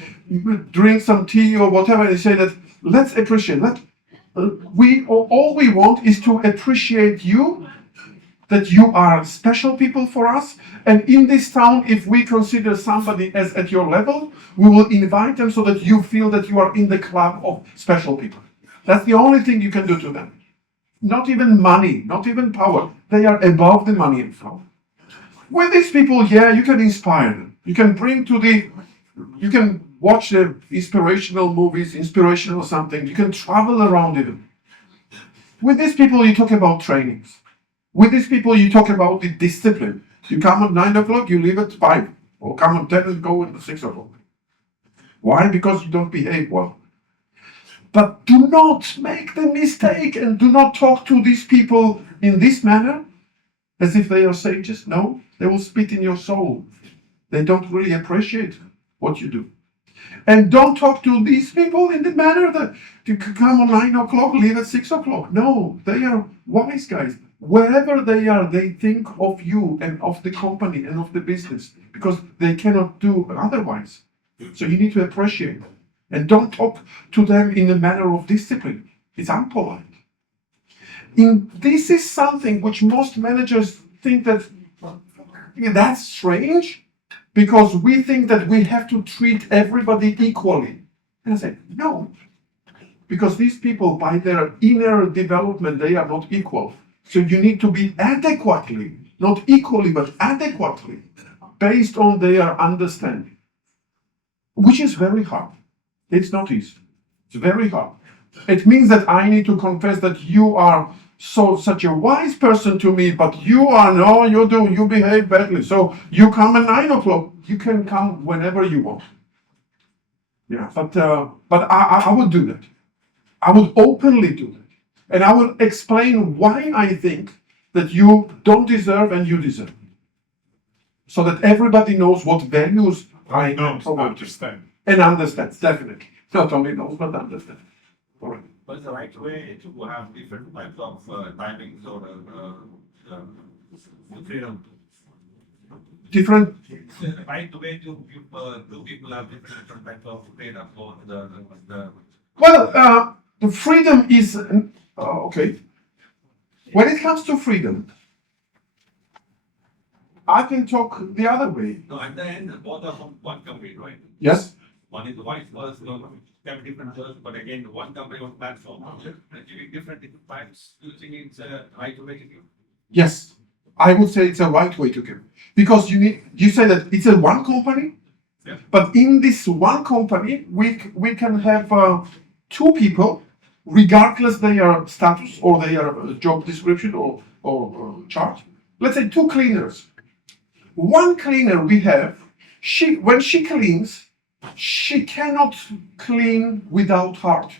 drink some tea or whatever and say that, let's appreciate. All we want is to appreciate you, that you are special people for us. And in this town, if we consider somebody as at your level, we will invite them so that you feel that you are in the club of special people. That's the only thing you can do to them. Not even money, not even power. They are above the money and power. With these people, you can inspire them. You can watch the inspirational movies, inspirational something. You can travel around even. With these people, you talk about trainings. With these people, you talk about the discipline. You come at 9 o'clock, you leave at 5. Or come at 10 and go at 6 o'clock. Why? Because you don't behave well. But do not make the mistake and do not talk to these people in this manner as if they are sages. No, they will spit in your soul. They don't really appreciate what you do. And don't talk to these people in the manner that you can come at 9 o'clock, leave at 6 o'clock. No, they are wise guys. Wherever they are, they think of you and of the company and of the business because they cannot do otherwise. So you need to appreciate them. And don't talk to them in a manner of discipline. It's unpolite. This is something which most managers think that that's strange because we think that we have to treat everybody equally. And I say, no. Because these people, by their inner development, they are not equal. So you need to be adequately, not equally, but adequately, based on their understanding. Which is very hard. It's not easy. It's very hard. It means that I need to confess that you are such a wise person to me, but you behave badly. So you come at 9 o'clock. You can come whenever you want. Yeah, but I would do that. I would openly do that. And I will explain why I think that you don't deserve and you deserve. So that everybody knows what values I don't promote. understand. And understands, definitely. not only knows but understands. Correct. But the right way to have different types of timings or freedom. Different. The right way to give two people have different types of freedom for the Well, the freedom is okay. When it comes to freedom, I can talk the other way. no, at the end both are from one company, right? Yes. One is white first, have different first, but again one company was platform. And giving different types, do you think it's a right way to give? Yes. I would say it's a right way to give. Because you say that it's a one company, Yeah. but in this one company, we can have two people, regardless their status or their job description or chart. Let's say two cleaners. One cleaner we have, when she cleans, she cannot clean without heart.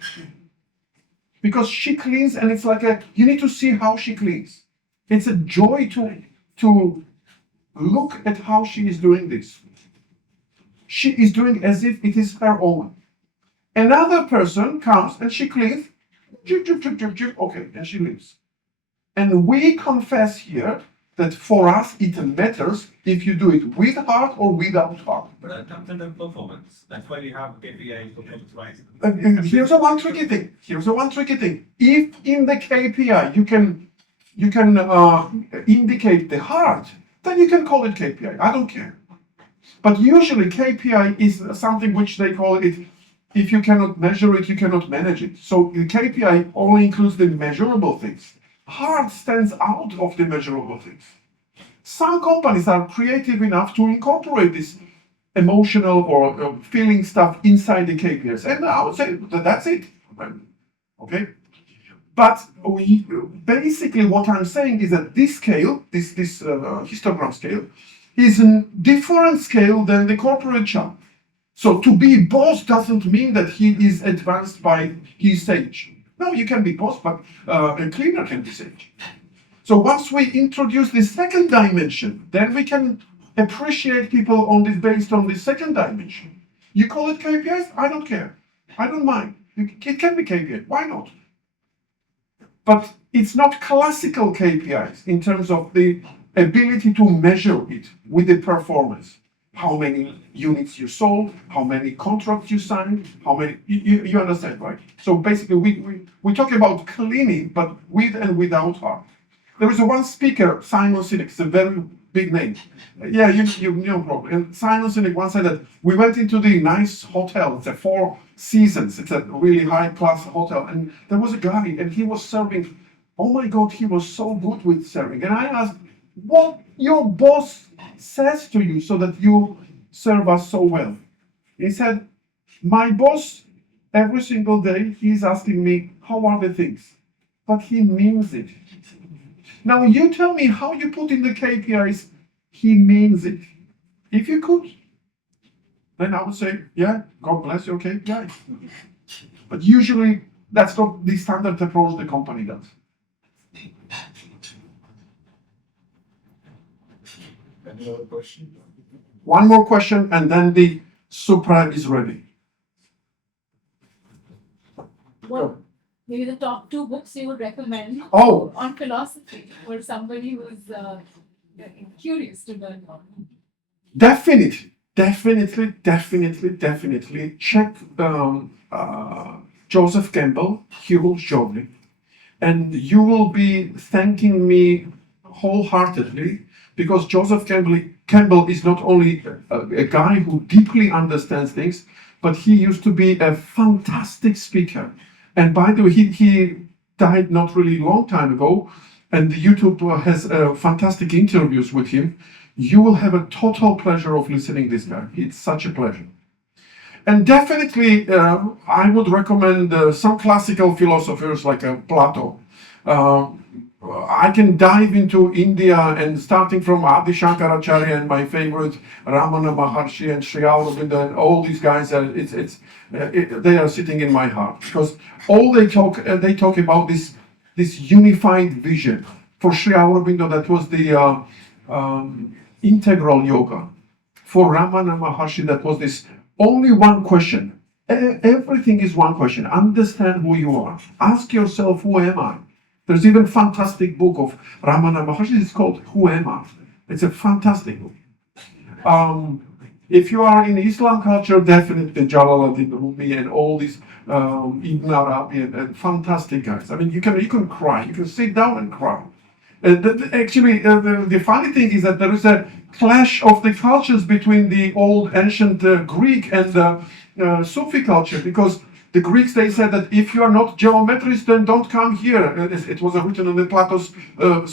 Because she cleans and it's like you need to see how she cleans. It's a joy to look at how she is doing this. She is doing as if it is her own. Another person comes and she cleans, okay, and she leaves. And we confess here that for us it matters if you do it with heart or without heart. But that comes under performance. That's why we have KPI performance wise. Here's a one tricky thing. If in the KPI you can indicate the heart, then you can call it KPI. I don't care. But usually KPI is something which they call it, if you cannot measure it, you cannot manage it. So the KPI only includes the measurable things. Heart stands out of the measurable things. Some companies are creative enough to incorporate this emotional or feeling stuff inside the KPIs. And I would say that's it. Okay? But basically what I'm saying is that this scale, this histogram scale, is a different scale than the corporate chart. So to be boss doesn't mean that he is advanced by his stage. No, you can be boss, but a cleaner can be sage. So once we introduce the second dimension, then we can appreciate people based on the second dimension. You call it KPIs? I don't care. I don't mind. It can be KPI. Why not? But it's not classical KPIs in terms of the ability to measure it with the performance. How many units you sold, how many contracts you signed, how many, you understand, right? So basically we talk about cleaning, but with and without heart. There is one speaker, Simon Sinek, it's a very big name. Yeah, you know probably. And Simon Sinek once said that we went into the nice hotel, it's a Four Seasons, it's a really high class hotel, and there was a guy and he was serving, oh my God, he was so good with serving. And I asked, what your boss says to you so that you serve us so well? He said, my boss, every single day, he's asking me, how are the things? But he means it. Now you tell me how you put in the KPIs, he means it. If you could, then I would say, yeah, God bless your KPIs. But usually that's not the standard approach the company does. Any other question? One more question and then the Supra is ready. What, maybe the top two books you would recommend on philosophy for somebody who's curious to learn more? Definitely check Joseph Campbell, Hero's Journey, and you will be thanking me wholeheartedly, because Joseph Campbell is not only a guy who deeply understands things, but he used to be a fantastic speaker. And by the way, he died not really long time ago, and YouTube has fantastic interviews with him. You will have a total pleasure of listening to this guy. It's such a pleasure. And definitely, I would recommend some classical philosophers like Plato. I can dive into India and starting from Adi Shankaracharya and my favorite Ramana Maharshi and Sri Aurobindo and all these guys. They are sitting in my heart because all they talk about this unified vision. For Sri Aurobindo, that was the integral yoga. For Ramana Maharshi, that was this only one question: Everything is one question. Understand who you are. Ask yourself, who am I? There's even fantastic book of Ramana Maharshi. It's called Who Am I? It's a fantastic book. If you are in Islam culture, definitely Jalaluddin Rumi and all these Ibn Arabi and fantastic guys. I mean, you can cry. You can sit down and cry. Actually, the funny thing is that there is a clash of the cultures between the old ancient Greek and Sufi culture, because the Greeks, they said that if you are not geometrist, then don't come here. It was written in the Plato's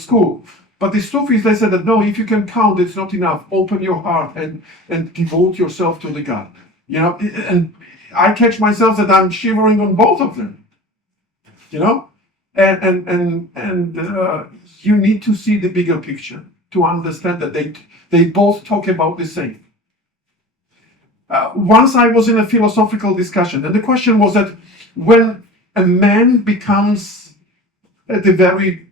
school. But the Sufis, they said that no, if you can count, it's not enough. Open your heart and devote yourself to the God. You know, and I catch myself that I'm shivering on both of them. You know, and you need to see the bigger picture to understand that they both talk about the same. Once I was in a philosophical discussion, and the question was that when a man becomes at the very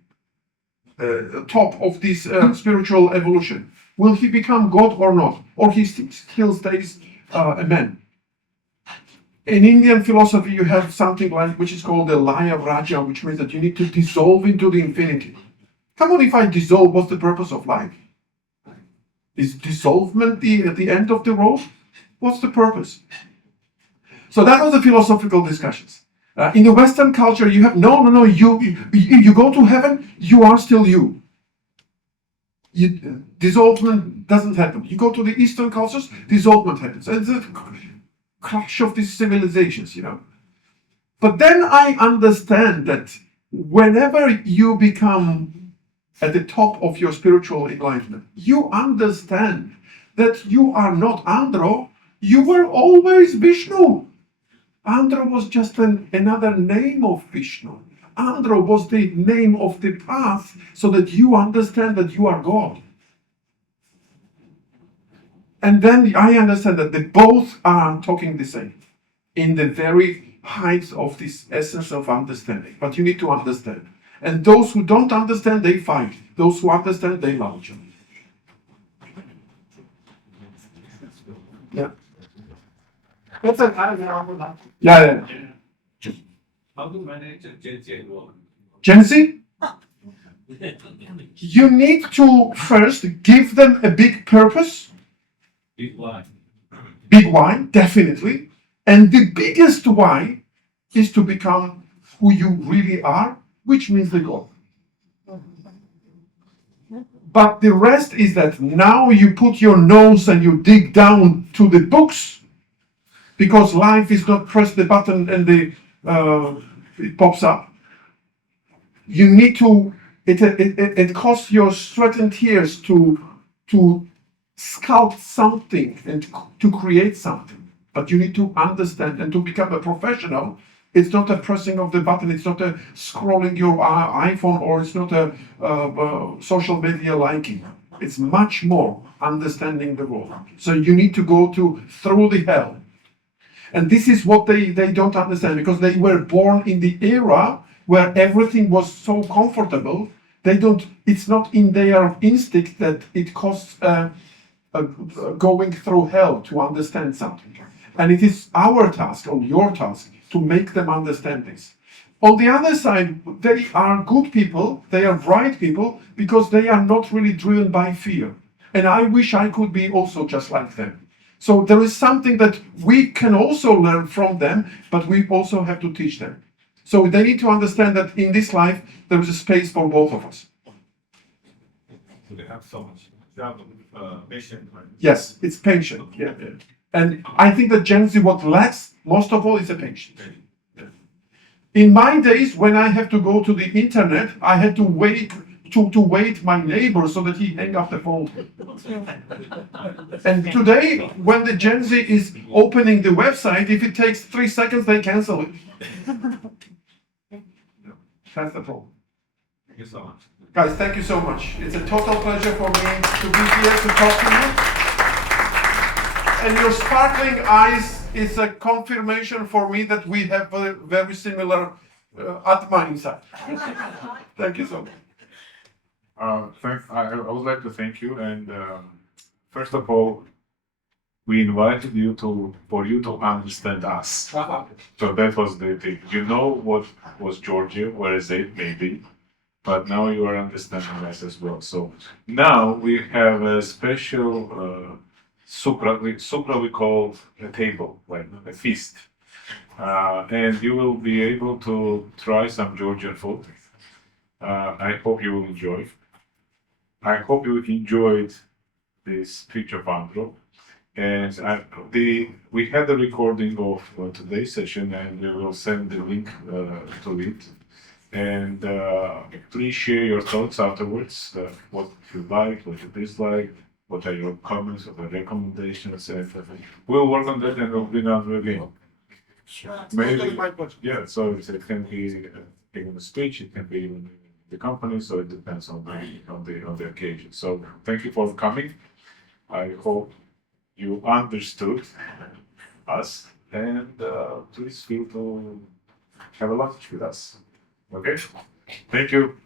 top of this spiritual evolution, will he become God or not? Or he still stays a man? In Indian philosophy, you have something like, which is called the Laya Raja, which means that you need to dissolve into the infinity. Come on, if I dissolve, what's the purpose of life? Is dissolvement the end of the road? What's the purpose? So that was the philosophical discussions. In the Western culture, you have no. You go to heaven, you are still you. Dissolvement doesn't happen. You go to the Eastern cultures, dissolvement happens. And it's a clash of these civilizations, you know. But then I understand that whenever you become at the top of your spiritual enlightenment, you understand that you are not Andro, you were always Vishnu. Andro was just another name of Vishnu. Andro was the name of the path so that you understand that you are God. And then I understand that they both are talking the same in the very height of this essence of understanding. But you need to understand. And those who don't understand, they fight. Those who understand, they love each other. Yeah. That's it. Yeah. How to manage a Gen Z involvement? Gen Z? You need to first give them a big purpose. Big why? Big why, definitely. And the biggest why is to become who you really are, which means the goal. But the rest is that now you put your nose and you dig down to the books, because life is not press the button and it pops up. You need to, it costs your sweat and tears to sculpt something and to create something. But you need to understand, and to become a professional, it's not a pressing of the button, it's not a scrolling your iPhone, or it's not a social media liking. It's much more understanding the world. So you need to go through the hell. And this is what they don't understand, because they were born in the era where everything was so comfortable. It's not in their instinct that it costs going through hell to understand something. And it is our task, or your task, to make them understand this. On the other side, they are good people, they are bright people, because they are not really driven by fear. And I wish I could be also just like them. So there is something that we can also learn from them, but we also have to teach them. So they need to understand that in this life, there is a space for both of us. So they have so much. They have patient, right? Yes, it's patient. Yeah. And I think that Gen Z, what lacks most of all, is a patience. In my days, when I have to go to the internet, I had to wait my neighbor so that he hang up the phone. And today, when the Gen Z is opening the website, if it takes 3 seconds, they cancel it. That's the problem. Thank you so much. Guys, thank you so much. It's a total pleasure for me to be here to talk to you. And your sparkling eyes is a confirmation for me that we have a very similar Atma inside. Thank you so much. Thanks. I would like to thank you. And first of all, we invited you for you to understand us. So that was the thing. You know what was Georgia, where is it, maybe, but now you are understanding us as well. So now we have a special supra we call a table, like a feast. And you will be able to try some Georgian food. I hope you will enjoy. I hope you enjoyed this speech of Andro. And we had a recording of today's session, and we will send the link to it. And please share your thoughts afterwards. What you like, what you dislike, what are your comments, what are recommendations, and we'll work on that and we'll bring Andro again. Maybe, yeah. So it can be giving a speech, it can be in the company. So it depends on the occasion. So thank you for coming. I hope you understood us, and please feel to have a lunch with us. Okay? Thank you.